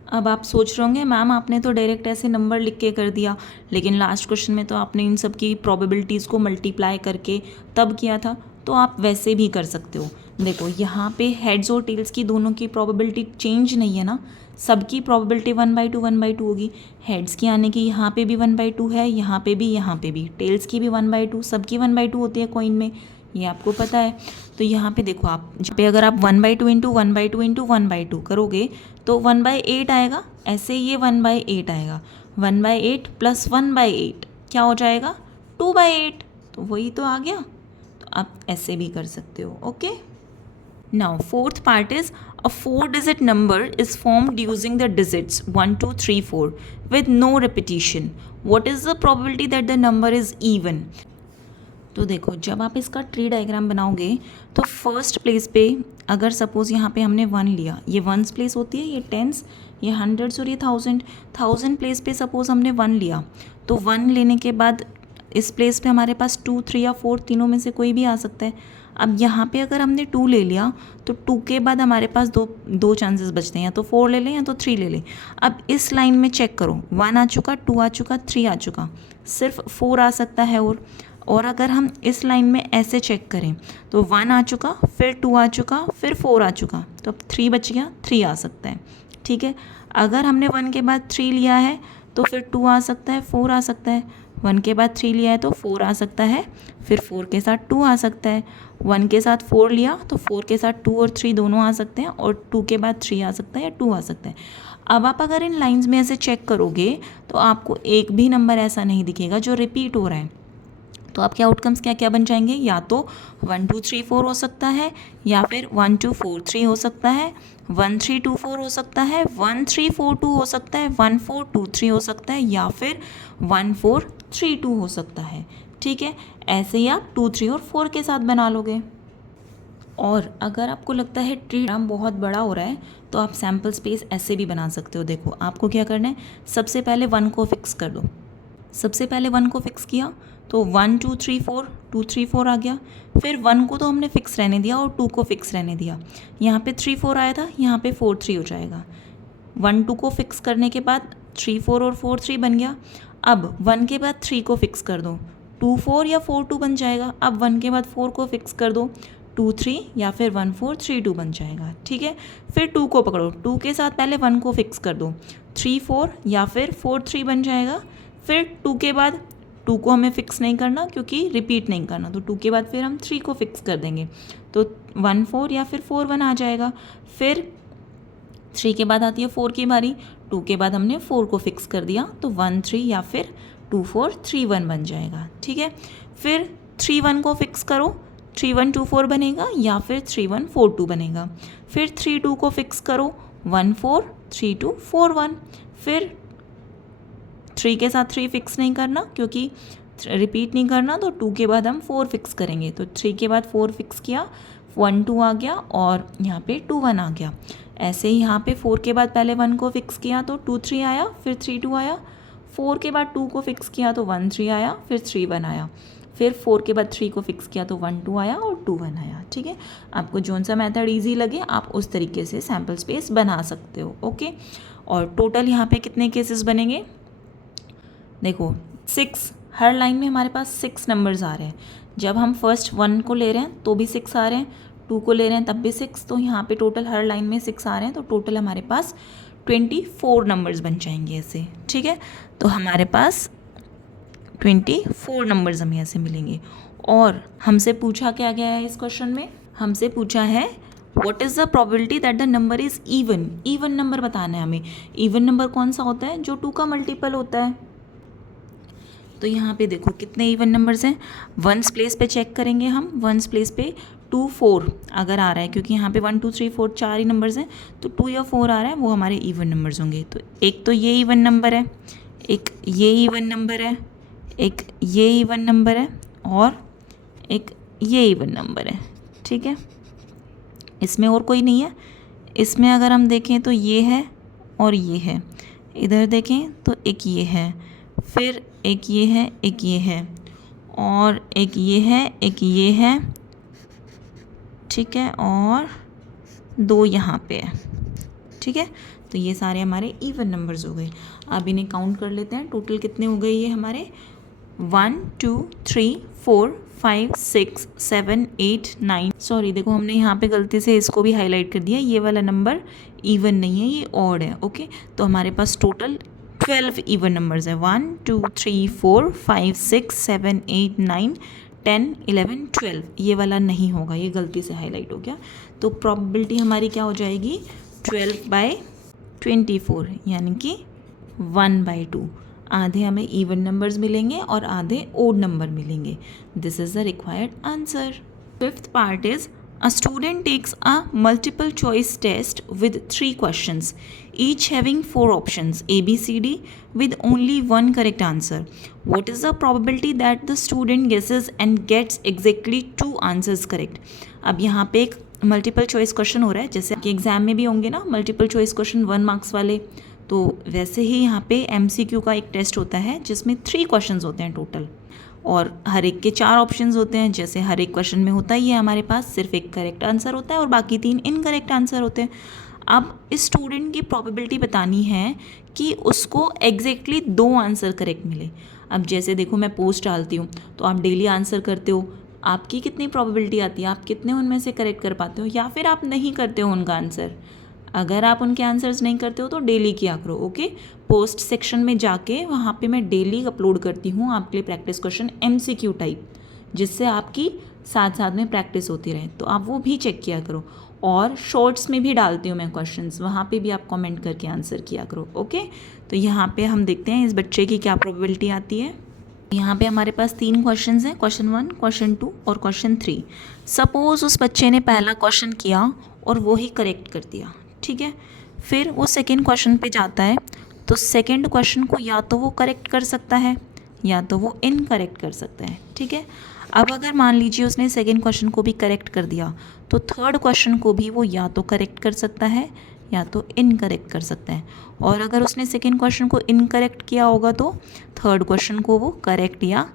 अब आप सोच रहे होंगे मैम आपने तो डायरेक्ट ऐसे नंबर लिख के कर दिया, लेकिन लास्ट क्वेश्चन में तो आपने इन सब की प्रोबेबिलिटीज़ को मल्टीप्लाई करके तब किया था। तो आप वैसे भी कर सकते हो। देखो यहाँ पे हेड्स और टेल्स की दोनों की प्रोबेबिलिटी चेंज नहीं है ना, सबकी प्रोबेबिलिटी 1/2 होगी। हेड्स की आने की यहाँ पे भी 1/2 है, यहाँ पे भी, टेल्स की भी 1/2, सबकी 1/2 होती है कॉइन में, ये आपको पता है। तो यहाँ पे देखो आप जहाँ पे अगर आप 1/2 इंटू 1/2 इंटू 1/2 करोगे तो 1/8 आएगा, ऐसे ये 1/8 आएगा। 1/8 प्लस 1/8 क्या हो जाएगा, 2/8। तो वही तो आ गया। तो आप ऐसे भी कर सकते हो। Okay, now fourth part is A 4-digit number is formed using the digits 1, 2, 3, 4 with no repetition. What is the probability that the number is even? तो देखो, जब आप इसका ट्री डायग्राम बनाओगे तो फर्स्ट प्लेस पे अगर सपोज़ यहाँ पे हमने 1 लिया, ये वंस प्लेस होती है, ये टेंस, ये हंड्रेड्स और ये थाउजेंड प्लेस पे सपोज़ हमने 1 लिया, तो 1 लेने के बाद इस प्लेस पे हमारे पास 2, 3 या 4 तीनों में से कोई भी आ सकता है। अब यहाँ पे अगर हमने 2 ले लिया तो 2 के बाद हमारे पास दो चांसेस बचते हैं, या तो 4 ले लें या तो 3 ले लें। अब इस लाइन में चेक करो, 1 आ चुका, 2 आ चुका, 3 आ चुका, सिर्फ 4 आ सकता है। और अगर हम इस लाइन में ऐसे चेक करें तो 1 आ चुका, फिर 2 आ चुका, फिर 4 आ चुका, तो अब 3 बच गया, 3 आ सकता है। ठीक है, अगर हमने 1 के बाद 3 लिया है तो फिर 2 आ सकता है, 4 आ सकता है। 1 के बाद 3 लिया है तो 4 आ सकता है, फिर 4 के साथ 2 आ सकता है। 1 के साथ 4 लिया तो 4 के साथ 2 और 3 दोनों आ सकते हैं, और 2 के बाद 3 आ सकता है या 2 आ सकता है। अब आप अगर इन लाइंस में ऐसे चेक करोगे तो आपको एक भी नंबर ऐसा नहीं दिखेगा जो रिपीट हो रहा है। तो आपके आउटकम्स क्या क्या बन जाएंगे, या तो 1 2 3 4 हो सकता है, या फिर 1 2 4 3 हो सकता है, 1 3 2 4 हो सकता है, 1 3 4 2 हो सकता है, 1 4 2 3 हो सकता है, या फिर 1 4 3 2 हो सकता है। ठीक है, ऐसे ही आप 2 3 और 4 के साथ बना लोगे। और अगर आपको लगता है ट्री डायग्राम बहुत बड़ा हो रहा है तो आप सैम्पल स्पेस ऐसे भी बना सकते हो। देखो, आपको क्या करना है, सबसे पहले 1 को फिक्स कर दो। सबसे पहले 1 को फिक्स किया तो 1 2 3 4 2 3 4 आ गया। फिर 1 को तो हमने फिक्स रहने दिया और 2 को फिक्स रहने दिया। यहाँ पे 3 4 आया था, यहाँ पे 4 3 हो जाएगा। 1 2 को फिक्स करने के बाद 3 4 और 4 3 बन गया। अब 1 के बाद 3 को फिक्स कर दो, 2 4 या 4 2 बन जाएगा। अब 1 के बाद 4 को फिक्स कर दो, 2 3 या फिर 1 4 3 2 बन जाएगा। ठीक है, फिर 2 को पकड़ो, 2 के साथ पहले 1 को फिक्स कर दो, 3 4 या फिर 4 3 बन जाएगा। फिर 2 के बाद 2 को हमें फिक्स नहीं करना क्योंकि रिपीट नहीं करना, तो 2 के बाद फिर हम 3 को फिक्स कर देंगे, तो 1 4 या फिर 4 1 आ जाएगा। फिर 3 के बाद आती है 4 की बारी, 2 के बाद हमने 4 को फिक्स कर दिया, तो 1 3 या फिर 2 4 3 1 बन जाएगा। ठीक है, फिर 3 1 को फिक्स करो, 3 1 2 4 बनेगा, या फिर 3 1 4 2 बनेगा। फिर 3 2 को फिक्स करो, 1 4 3 2 4 1। फिर 3 के साथ 3 फिक्स नहीं करना क्योंकि रिपीट नहीं करना, तो 2 के बाद हम 4 फिक्स करेंगे, तो 3 के बाद 4 फिक्स किया, 1 2 आ गया और यहाँ पे 2 1 आ गया। ऐसे ही यहाँ पे 4 के बाद पहले 1 को फिक्स किया तो 2 3 आया, फिर 3 2 आया। 4 के बाद 2 को फिक्स किया तो 1 3 आया, फिर 3 1 आया। फिर 4 के बाद 3 को फिक्स किया तो 1 2 आया और 2 1 आया। ठीक है, आपको जौन सा मेथड ईजी लगे आप उस तरीके से सैम्पल स्पेस बना सकते हो। ओके, और टोटल यहाँ पे कितने केसेस बनेंगे, देखो 6, हर लाइन में हमारे पास 6 नंबर्स आ रहे हैं। जब हम फर्स्ट 1 को ले रहे हैं तो भी 6 आ रहे हैं, 2 को ले रहे हैं तब भी 6, तो यहाँ पे टोटल हर लाइन में 6 आ रहे हैं, तो टोटल हमारे पास 24 नंबर्स बन जाएंगे ऐसे। ठीक है, तो हमारे पास 24 नंबर्स हमें ऐसे मिलेंगे। और हमसे पूछा क्या गया है इस क्वेश्चन में, हमसे पूछा है what is the probability that the number is even. Even number बताना है हमें। इवन नंबर कौन सा होता है, जो 2 का मल्टीपल होता है। तो यहाँ पे देखो कितने इवन नंबर्स हैं, वंस प्लेस पे चेक करेंगे हम। वंस प्लेस पे 2 4 अगर आ रहा है, क्योंकि यहाँ पे 1 2 3 4 4 ही नंबर्स हैं, तो 2 या 4 आ रहा है, वो हमारे इवन नंबर्स होंगे। तो एक तो ये इवन नंबर है, एक ये इवन नंबर है, एक ये इवन नंबर है, और एक ये इवन नंबर है। ठीक है, इसमें और कोई नहीं है। इसमें अगर हम देखें तो ये है और ये है, इधर देखें तो एक ये है, फिर एक ये है, एक ये है, और एक ये है, एक ये है। ठीक है, और 2 यहाँ पे है। ठीक है, तो ये सारे हमारे इवन नंबर्स हो गए। अब इन्हें काउंट कर लेते हैं, टोटल कितने हो गए ये हमारे, 1 2 3 4 5 6 7 8 9। सॉरी, देखो हमने यहाँ पे गलती से इसको भी हाईलाइट कर दिया, ये वाला नंबर इवन नहीं है, ये ऑड है। ओके, तो हमारे पास टोटल 12 इवन नंबर्स है। 1 2 3 4 5 6 7 8 9 10 11 12। ये वाला नहीं होगा, ये गलती से हाईलाइट हो गया। तो प्रोबेबिलिटी हमारी क्या हो जाएगी, 12/24, यानी कि 1/2। आधे हमें इवन नंबर्स मिलेंगे और आधे ओड नंबर मिलेंगे। This is the required answer. Fifth part is A student takes a multiple choice test with 3 questions, each having 4 options A, B, C, D with only one correct answer. What is the probability that the student guesses and gets exactly 2 answers correct? अब यहाँ पे एक multiple choice question हो रहा है, जैसे आपके exam में भी होंगे ना मल्टीपल चॉइस क्वेश्चन 1 मार्क्स वाले, तो वैसे ही यहाँ पे MCQ का एक टेस्ट होता है जिसमें 3 क्वेश्चंस होते हैं टोटल, और हर एक के 4 ऑप्शंस होते हैं। जैसे हर एक क्वेश्चन में होता ही है हमारे पास सिर्फ एक करेक्ट आंसर होता है और बाकी 3 इनकरेक्ट आंसर होते हैं। अब इस स्टूडेंट की प्रोबेबिलिटी बतानी है कि उसको एग्जैक्टली 2 आंसर करेक्ट मिले। अब जैसे देखो मैं पोस्ट डालती हूँ तो आप डेली आंसर करते हो, आपकी कितनी प्रोबेबिलिटी आती है, आप कितने उनमें से करेक्ट कर पाते हो, या फिर आप नहीं करते हो उनका आंसर। अगर आप उनके आंसर्स नहीं करते हो तो डेली किया करो, ओके। पोस्ट सेक्शन में जाके वहाँ पे मैं डेली अपलोड करती हूँ आपके लिए प्रैक्टिस क्वेश्चन MCQ टाइप, जिससे आपकी साथ साथ में प्रैक्टिस होती रहे, तो आप वो भी चेक किया करो। और शॉर्ट्स में भी डालती हूँ मैं क्वेश्चंस, वहाँ पे भी आप कमेंट करके आंसर किया करो, ओके। तो यहाँ पे हम देखते हैं इस बच्चे की क्या प्रोबेबिलिटी आती है। यहाँ पे हमारे पास 3 क्वेश्चंस हैं, क्वेश्चन 1, क्वेश्चन 2 और क्वेश्चन 3। सपोज़ उस बच्चे ने पहला क्वेश्चन किया और वो ही करेक्ट कर दिया, ठीक है। फिर वो सेकेंड क्वेश्चन पे जाता है, तो सेकेंड क्वेश्चन को या तो वो करेक्ट कर सकता है या तो वो इनकरेक्ट कर सकता है, ठीक है। अब अगर मान लीजिए उसने सेकेंड क्वेश्चन को भी करेक्ट कर दिया तो थर्ड क्वेश्चन को भी वो या तो करेक्ट कर सकता है या तो इनकरेक्ट कर सकता है, और अगर उसने सेकेंड क्वेश्चन को इनकरेक्ट किया होगा तो थर्ड क्वेश्चन को वो करेक्ट या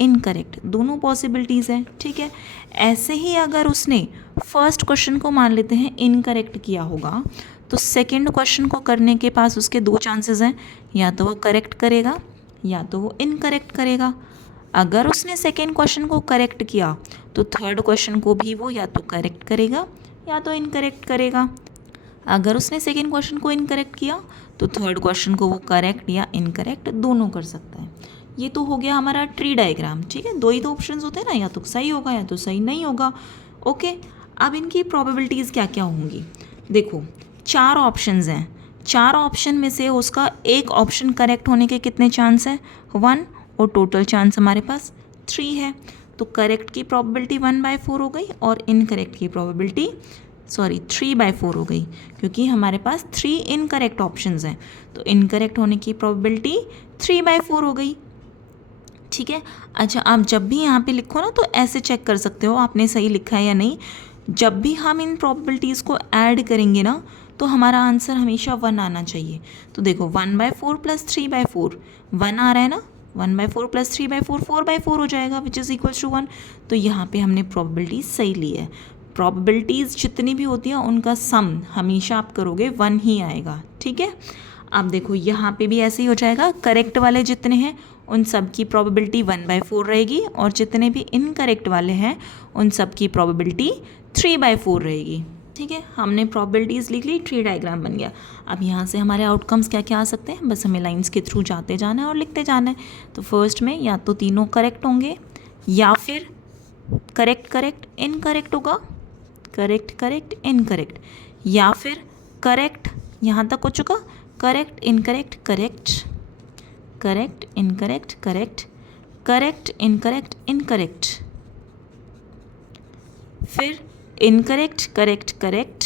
इनकरेक्ट, दोनों पॉसिबिलिटीज़ हैं, ठीक है। ऐसे ही अगर उसने फर्स्ट क्वेश्चन को मान लेते हैं इनकरेक्ट किया होगा तो सेकंड क्वेश्चन को करने के पास उसके 2 चांसेस हैं, या तो वो करेक्ट करेगा या तो वो इनकरेक्ट करेगा। अगर उसने सेकंड क्वेश्चन को करेक्ट किया तो थर्ड क्वेश्चन को भी वो या तो करेक्ट करेगा या तो इनकरेक्ट करेगा। अगर उसने सेकंड क्वेश्चन को इनकरेक्ट किया तो थर्ड क्वेश्चन को वो करेक्ट या इनकरेक्ट दोनों कर सकता है। ये तो हो गया हमारा ट्री डायग्राम, ठीक है। 2 ही तो ऑप्शंस होते हैं ना, या तो सही होगा या तो सही नहीं होगा, ओके। अब इनकी प्रोबेबिलिटीज़ क्या क्या होंगी, देखो 4 ऑप्शंस हैं, 4 ऑप्शन में से उसका एक ऑप्शन करेक्ट होने के कितने चांस हैं, 1, और टोटल चांस हमारे पास 3 है। तो करेक्ट की प्रोबेबिलिटी 1/4 हो गई और इनकरेक्ट की प्रोबेबिलिटी 3/4 हो गई, क्योंकि हमारे पास 3 इनकरेक्ट ऑप्शंस हैं, तो इनकरेक्ट होने की प्रोबेबिलिटी 3/4 हो गई, ठीक है। अच्छा, आप जब भी यहाँ पे लिखो ना तो ऐसे चेक कर सकते हो आपने सही लिखा है या नहीं। जब भी हम इन प्रोबेबिलिटीज़ को ऐड करेंगे ना तो हमारा आंसर हमेशा 1 आना चाहिए। तो देखो 1/4 + 3/4, 1 आ रहा है ना, 1/4 + 3/4 4/4 हो जाएगा, विच इज़ इक्वल्स टू 1। तो यहाँ पे हमने प्रोबेबिलिटी सही ली है। प्रोबेबिलिटीज़ जितनी भी होती हैं उनका सम हमेशा आप करोगे 1 ही आएगा, ठीक है। अब देखो यहाँ पे भी ऐसे ही हो जाएगा, करेक्ट वाले जितने हैं उन सब की प्रोबेबिलिटी 1/4 रहेगी, और जितने भी इनकरेक्ट वाले हैं उन सब की प्रोबेबिलिटी 3/4 रहेगी, ठीक है। हमने प्रोबेबिलिटीज़ लिख ली, ट्री डायग्राम बन गया। अब यहाँ से हमारे आउटकम्स क्या क्या आ सकते हैं, बस हमें लाइंस के थ्रू जाते जाना है और लिखते जाना है। तो फर्स्ट में या तो तीनों करेक्ट होंगे या फिर करेक्ट करेक्ट इनकरेक्ट होगा, करेक्ट करेक्ट इनकरेक्ट, या फिर करेक्ट यहाँ तक हो चुका, correct incorrect correct, correct incorrect correct, correct incorrect incorrect, फिर incorrect correct correct,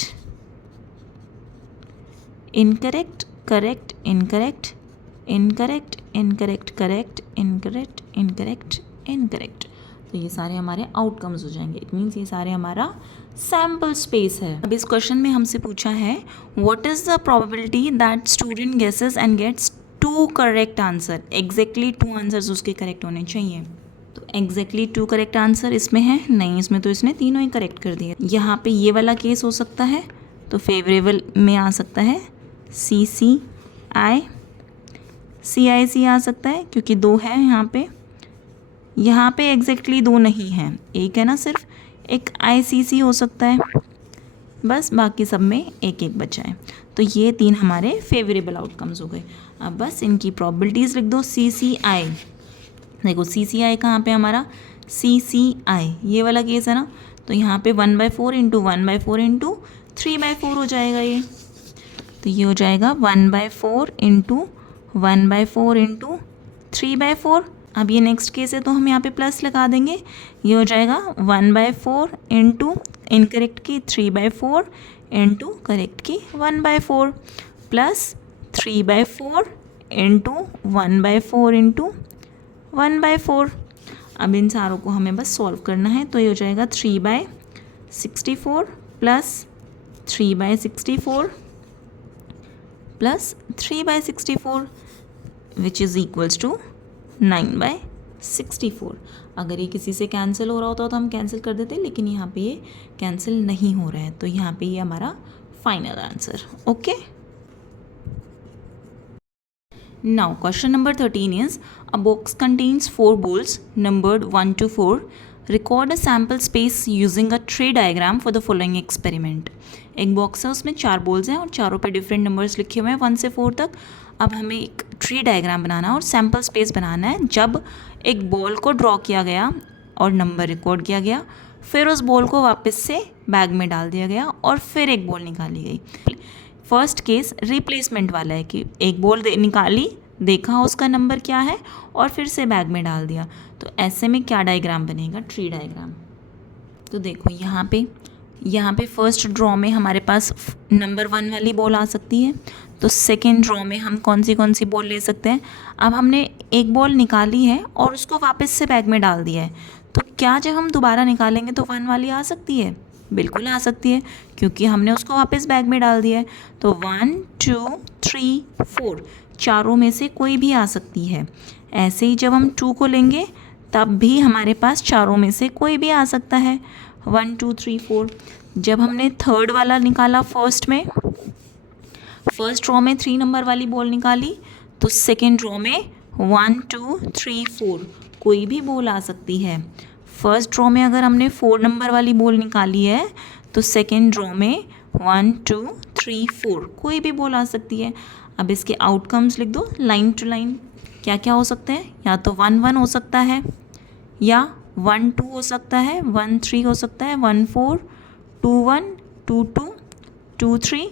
incorrect correct incorrect, incorrect incorrect correct, incorrect incorrect incorrect. तो ये सारे हमारे आउटकम्स हो जाएंगे, इट मीन्स ये सारे हमारा सैम्पल स्पेस है। अब इस क्वेश्चन में हमसे पूछा है what is the probability that student guesses and gets 2 correct answer, exactly 2 answers उसके करेक्ट होने चाहिए। तो एग्जैक्टली 2 करेक्ट आंसर इसमें है नहीं, इसमें तो इसने तीनों ही करेक्ट कर दिए। यहाँ पे ये वाला केस हो सकता है, तो फेवरेबल में आ सकता है CCI, CIC आ सकता है क्योंकि 2 है यहाँ पे एग्जैक्टली 2 नहीं है, एक है ना सिर्फ, एक ICC हो सकता है, बस बाकी सब में एक एक बचा है। तो ये 3 हमारे फेवरेबल आउटकम्स हो गए। अब बस इनकी प्रोबेबिलिटीज़ लिख दो। CCI, देखो CCI कहाँ पे हमारा, CCI ये वाला केस है ना, तो यहाँ पे 1/4 × 1/4 × 3/4 हो जाएगा ये, तो ये हो जाएगा 1/4 × 1/4 × 3/4। अब ये नेक्स्ट केस है तो हम यहाँ पे प्लस लगा देंगे, ये हो जाएगा 1/4 × इनकरेक्ट की 3/4 इंटू करेक्ट की 1/4 प्लस 3/4 इंटू 1/4 इंटू 1/4। अब इन सारों को हमें बस सॉल्व करना है, तो ये हो जाएगा 3/64 plus 3/64 plus 3/64 which is equals to 9/64। अगर ये किसी से कैंसिल हो रहा होता तो हम कैंसिल कर देते, लेकिन यहाँ पे ये कैंसिल नहीं हो रहा है, तो यहाँ पे ये हमारा final answer. Okay, now question number 13 is a box contains 4 balls numbered 1 to 4. Record a sample space using a tree diagram for the following experiment. एक बॉक्स है, उसमें 4 बॉल्स हैं और चारों पे डिफरेंट नंबर्स लिखे हुए हैं 1 से 4 तक। अब हमें एक ट्री डायग्राम बनाना है और सैम्पल स्पेस बनाना है जब एक बॉल को ड्रॉ किया गया और नंबर रिकॉर्ड किया गया, फिर उस बॉल को वापस से बैग में डाल दिया गया और फिर एक बॉल निकाली गई। फर्स्ट केस रिप्लेसमेंट वाला है कि एक बॉल निकाली, देखा उसका नंबर क्या है और फिर से बैग में डाल दिया। तो ऐसे में क्या डायग्राम बनेगा? Tree diagram. तो देखो यहाँ पे फर्स्ट ड्रॉ में हमारे पास नंबर 1 वाली बॉल आ सकती है, तो सेकेंड ड्रॉ में हम कौन सी बॉल ले सकते हैं? अब हमने एक बॉल निकाली है और उसको वापस से बैग में डाल दिया है, तो क्या जब हम दोबारा निकालेंगे तो 1 वाली आ सकती है? बिल्कुल आ सकती है, क्योंकि हमने उसको वापस बैग में डाल दिया है। तो 1 2 3 4 चारों में से कोई भी आ सकती है। ऐसे ही जब हम 2 को लेंगे तब भी हमारे पास चारों में से कोई भी आ सकता है, 1 2 3 4। जब हमने थर्ड वाला निकाला फर्स्ट ड्रॉ में 3 नंबर वाली बॉल निकाली, तो सेकेंड ड्रॉ में 1 2 3 4 कोई भी बॉल आ सकती है। फर्स्ट ड्रॉ में अगर हमने 4 नंबर वाली बॉल निकाली है, तो सेकेंड ड्रॉ में 1 2 3 4 कोई भी बॉल आ सकती है। अब इसके आउटकम्स लिख दो लाइन टू लाइन। क्या क्या हो सकते हैं? या तो 1 1 हो सकता है, या 1 2 हो सकता है, 1 3 हो सकता है, 1 4 2 1 2 2 2 3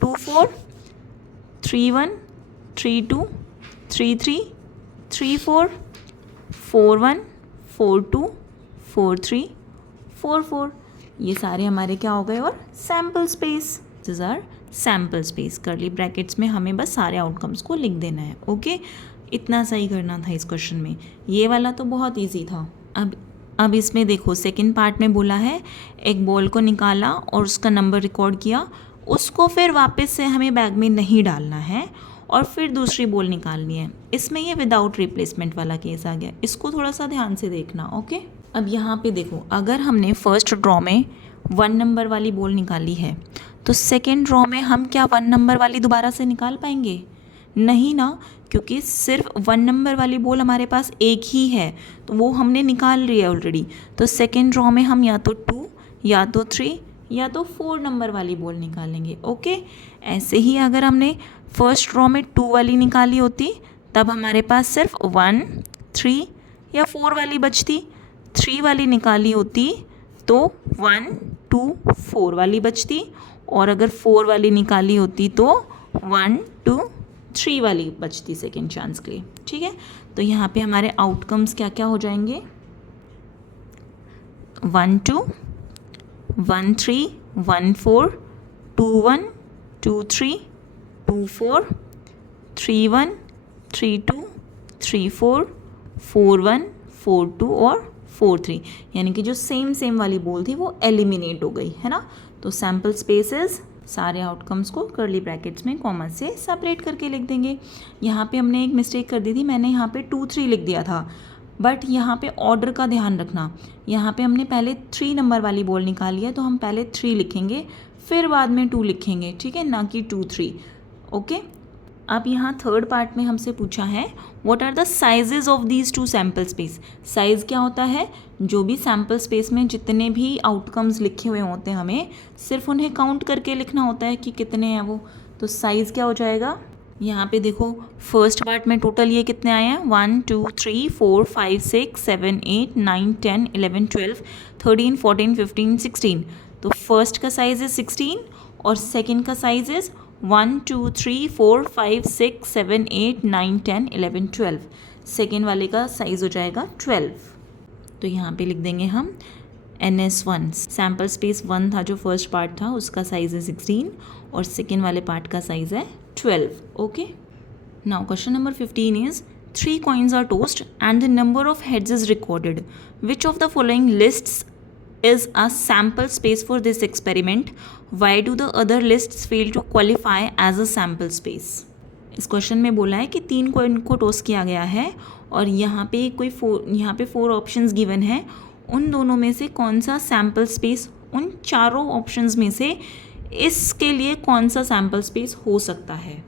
2 4 3 1 3 2 3 3 3 4 4 1 4 2 4 3 4 4। ये सारे हमारे क्या हो गए? और sample space. This are sample space. Curly brackets में हमें बस सारे आउटकम्स को लिख देना है। ओके, इतना सही करना था इस क्वेश्चन में। ये वाला तो बहुत ईजी था। अब इसमें देखो सेकंड पार्ट में बोला है एक बॉल को निकाला और उसका नंबर रिकॉर्ड किया, उसको फिर वापस से हमें बैग में नहीं डालना है और फिर दूसरी बॉल निकालनी है। इसमें ये विदाउट रिप्लेसमेंट वाला केस आ गया, इसको थोड़ा सा ध्यान से देखना। ओके, अब यहाँ पे देखो, अगर हमने फर्स्ट ड्रॉ में 1 नंबर वाली बॉल निकाली है, तो सेकेंड ड्रॉ में हम क्या 1 नंबर वाली दोबारा से निकाल पाएंगे? नहीं ना, क्योंकि सिर्फ 1 नंबर वाली बॉल हमारे पास एक ही है, तो वो हमने निकाल ली है ऑलरेडी। तो सेकेंड ड्रॉ में हम या तो 2 या तो 3 या तो 4 नंबर वाली बॉल निकालेंगे। ओके, ऐसे ही अगर हमने फर्स्ट ड्रॉ में 2 वाली निकाली होती, तब हमारे पास सिर्फ 1 3 या 4 वाली बचती। 3 वाली निकाली होती तो 1 2 4 वाली बचती, और अगर 4 वाली निकाली होती तो 1 2 3 वाली बचती सेकेंड चांस के लिए। ठीक है, तो यहाँ पे हमारे आउटकम्स क्या क्या हो जाएंगे? 1 2 1 3 1 4 2 1 2 3 2 4 3 1 3 2 3 4 4 1 4 2 और 4 3, यानी कि जो सेम वाली बॉल थी वो एलिमिनेट हो गई है ना। तो सैम्पल स्पेसेस सारे आउटकम्स को कर्ली ब्रैकेट्स में कॉमा से सेपरेट करके लिख देंगे। यहाँ पे हमने एक मिस्टेक कर दी थी, मैंने यहाँ पे 2 3 लिख दिया था, बट यहाँ पे ऑर्डर का ध्यान रखना। यहाँ पे हमने पहले 3 नंबर वाली बॉल निकाली है, तो हम पहले 3 लिखेंगे फिर बाद में 2 लिखेंगे, ठीक है, ना कि 2 3। ओके, अब यहाँ थर्ड पार्ट में हमसे पूछा है what are the sizes of these 2 sample space. Size क्या होता है? जो भी सैम्पल स्पेस में जितने भी आउटकम्स लिखे हुए होते हैं, हमें सिर्फ उन्हें काउंट करके लिखना होता है कि कितने हैं वो। तो साइज़ क्या हो जाएगा? यहाँ पे देखो फर्स्ट पार्ट में टोटल ये कितने आए हैं? 1 2 3 4 5 6 7 8 9 10 11 12 13 14 15 16। तो फर्स्ट का साइज़ है 16 और सेकेंड का साइज़ इज़ 1 2 3 4 5 6 7 8 9 10 11 12। सेकेंड वाले का साइज़ हो जाएगा 12। तो यहाँ पे लिख देंगे हम NS1 सैम्पल स्पेस 1 था जो फर्स्ट पार्ट था, उसका साइज़ है 16 और सेकेंड वाले पार्ट का साइज़ है 12. Okay, now question number 15 is 3 coins are tossed and the number of heads is recorded. Which of the following lists is a sample space for this experiment? Why do the other lists fail to qualify as a sample space? इस question में बोला है कि 3 coin को toss किया गया है और यहाँ पे यहाँ पे 4 ऑप्शंस गिवन है. उन दोनों में से कौन सा सैम्पल स्पेस, उन चारों ऑप्शंस में से इसके लिए कौन सा सैम्पल स्पेस हो सकता है.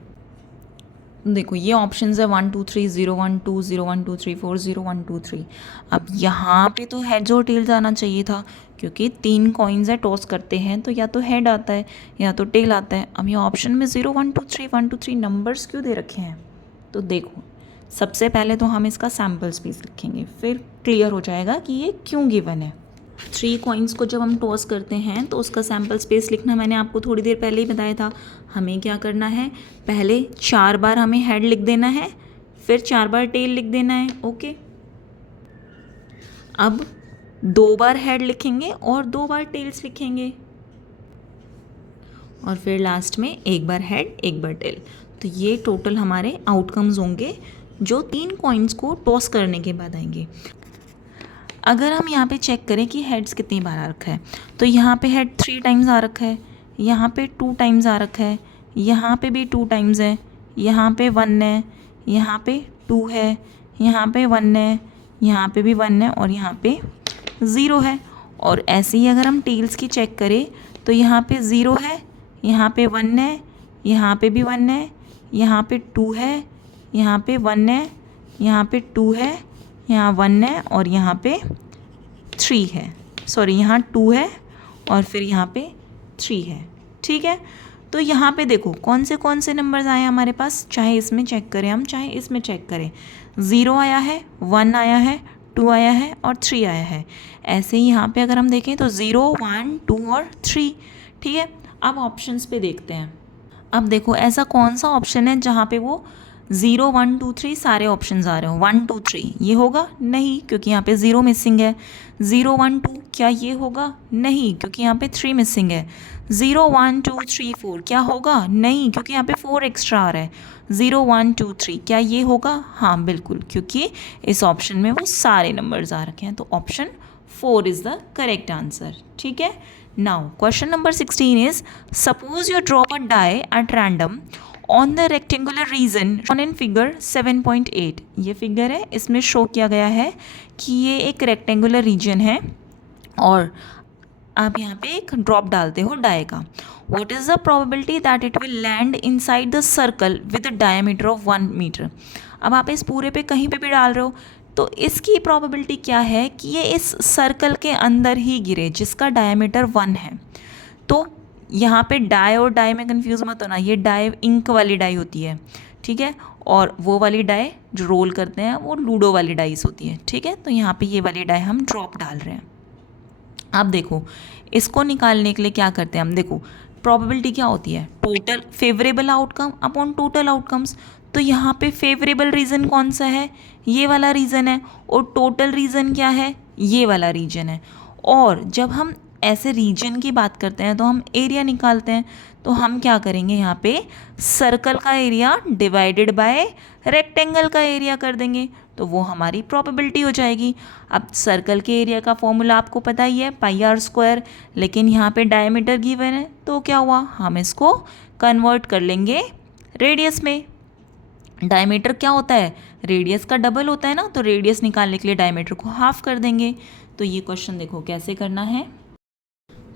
देखो ये ऑप्शंस है 1 2 3 0 1 2 0 1 2 3 4 0 1 2 3. अब यहाँ पे तो हेड्स और टेल्स आना चाहिए था क्योंकि 3 कॉइन्स है, टॉस करते हैं तो या तो हेड आता है या तो टेल आता है. अब ये ऑप्शन में 0 1 2 3 1 2 3 नंबर्स क्यों दे रखे हैं? तो देखो सबसे पहले तो हम इसका सैम्पल स्पेस लिखेंगे, फिर क्लियर हो जाएगा कि ये क्यों गिवन है. 3 कॉइन्स को जब हम टॉस करते हैं तो उसका सैम्पल स्पेस लिखना मैंने आपको थोड़ी देर पहले ही बताया था. हमें क्या करना है, पहले 4 बार हमें हेड लिख देना है, फिर 4 बार टेल लिख देना है. ओके, अब 2 बार हेड लिखेंगे और 2 बार टेल्स लिखेंगे और फिर लास्ट में 1 बार हेड 1 बार टेल. तो ये टोटल हमारे आउटकम्स होंगे जो 3 कॉइन्स को टॉस करने के बाद आएंगे. अगर हम यहाँ पे चेक करें कि हेड्स कितनी बार आ रखा है, तो यहाँ पे हेड 3 टाइम्स आ रखा है, यहाँ पे 2 टाइम्स आ रखा है, यहाँ पे भी 2 टाइम्स है, यहाँ पे 1 है, यहाँ पे 2 है, यहाँ पे 1 है, यहाँ पे भी 1 है और यहाँ पे 0 है. और ऐसे ही अगर हम टेल्स की चेक करें तो यहाँ पे 0 है, यहाँ पे 1 है, यहाँ पे भी 1 है, यहाँ पे 2 है, यहाँ पे 1 है, यहाँ पे 2 है, यहाँ 1 है और यहाँ पे 3 है. सॉरी, यहाँ 2 है और फिर यहाँ पे 3 है. ठीक है, तो यहाँ पे देखो कौन से नंबर्स आए हमारे पास, चाहे इसमें चेक करें हम चाहे इसमें चेक करें. 0 आया है, 1 आया है, 2 आया है और 3 आया है. ऐसे ही यहाँ पे अगर हम देखें तो 0 1 2 और 3. ठीक है, अब ऑप्शंस पे देखते हैं. अब देखो ऐसा कौन सा ऑप्शन है जहाँ पे वो 0 1 2 3 सारे ऑप्शंस आ रहे हो. 1 2 3 ये होगा नहीं क्योंकि यहाँ पे 0 मिसिंग है. 0 1 2 क्या ये होगा? नहीं क्योंकि यहाँ पे 3 मिसिंग है. 0 1 2 3 4 क्या होगा? नहीं क्योंकि यहाँ पे 4 एक्स्ट्रा आ रहा है. 0 1 2 3 क्या ये होगा? हाँ बिल्कुल, क्योंकि इस ऑप्शन में वो सारे नंबर्स आ रखे हैं. तो option 4 is the correct answer. ठीक है, now question number 16 is suppose you drop a die at random on the rectangular region on in figure 7.8. ये फिगर है, इसमें शो किया गया है कि ये एक रेक्टेंगुलर रीजन है और आप यहाँ पे एक ड्रॉप डालते हो डाई का. What is the probability that it will land inside the circle with a diameter of 1 metre. अब आप इस पूरे पे कहीं पे भी डाल रहे हो तो इसकी प्रोबेबिलिटी क्या है कि ये इस सर्कल के अंदर ही गिरे जिसका डायमीटर 1 है. तो यहाँ पे डाई और डाई में कंफ्यूज मत होना, ये डाई इंक वाली डाई होती है. ठीक है, और वो वाली डाई जो रोल करते हैं वो लूडो वाली डाइस होती है. ठीक है, तो यहाँ पे ये वाली डाई हम ड्रॉप डाल रहे हैं. अब देखो इसको निकालने के लिए क्या करते हैं हम, देखो प्रोबेबिलिटी क्या होती है, total favourable outcome upon total outcomes. तो यहाँ पे फेवरेबल रीज़न कौन सा है? ये वाला रीज़न है. और टोटल रीज़न क्या है? ये वाला रीजन है. और जब हम ऐसे रीजन की बात करते हैं तो हम एरिया निकालते हैं. तो हम क्या करेंगे, यहाँ पे सर्कल का एरिया डिवाइडेड बाय रेक्टेंगल का एरिया कर देंगे तो वो हमारी प्रोबेबिलिटी हो जाएगी. अब सर्कल के एरिया का फॉर्मूला आपको पता ही है πr², लेकिन यहाँ पे डायमीटर गिवन है तो क्या हुआ, हम इसको कन्वर्ट कर लेंगे रेडियस में. डायमीटर क्या होता है, रेडियस का डबल होता है ना, तो रेडियस निकालने के लिए डायमीटर को हाफ कर देंगे. तो ये क्वेश्चन देखो कैसे करना है.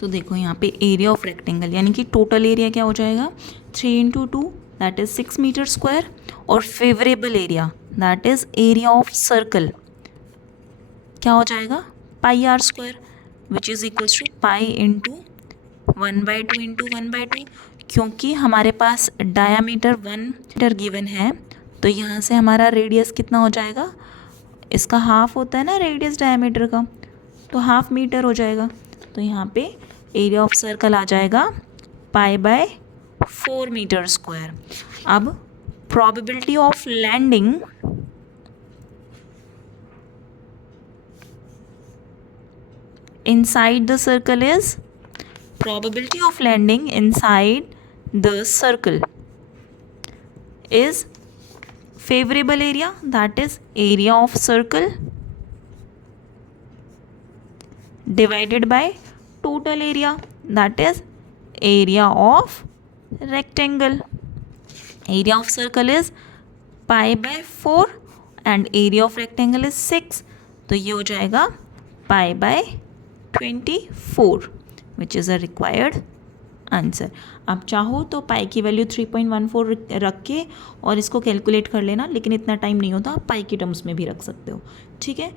तो देखो यहाँ पे एरिया ऑफ रेक्टेंगल यानी कि टोटल एरिया क्या हो जाएगा 3 × 2 दैट इज़ 6 मीटर स्क्वायर और favourable area that is area of circle क्या हो जाएगा πr² which is equals to pi into 1/2 into 1/2. क्योंकि हमारे पास डायामीटर 1 मीटर गिवन है तो यहाँ से हमारा रेडियस कितना हो जाएगा, इसका हाफ होता है ना रेडियस डायमीटर का, तो हाफ मीटर हो जाएगा. तो यहाँ पे एरिया ऑफ सर्कल आ जाएगा π/4 मीटर स्क्वायर. अब probability of landing inside the circle is probability of landing inside the circle is favorable area, that is area of circle divided by total area, that is area of rectangle. Area of circle is pi by 4 and area of rectangle is 6, तो ये हो जाएगा pi by 24 which is a required answer. आप चाहो तो पाई की value 3.14 रख के और इसको कैलकुलेट कर लेना, लेकिन इतना टाइम नहीं होता, आप पाई के टर्म्स में भी रख सकते हो. ठीक है.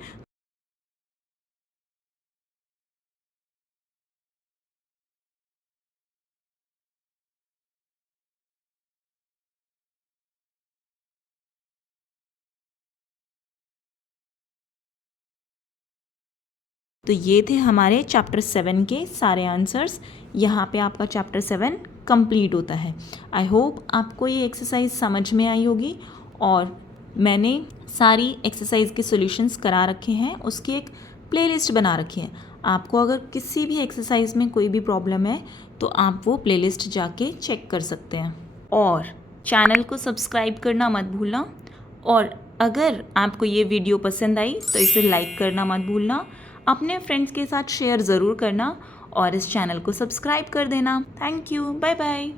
तो ये थे हमारे चैप्टर 7 के सारे आंसर्स. यहाँ पे आपका चैप्टर 7 कंप्लीट होता है. आई होप आपको ये एक्सरसाइज समझ में आई होगी और मैंने सारी एक्सरसाइज के सॉल्यूशंस करा रखे हैं, उसकी एक प्लेलिस्ट बना रखी है. आपको अगर किसी भी एक्सरसाइज में कोई भी प्रॉब्लम है तो आप वो प्लेलिस्ट जाके चेक कर सकते हैं. और चैनल को सब्सक्राइब करना मत भूलना. और अगर आपको ये वीडियो पसंद आई तो इसे लाइक करना मत भूलना, अपने फ्रेंड्स के साथ शेयर ज़रूर करना और इस चैनल को सब्सक्राइब कर देना. Thank you. Bye bye.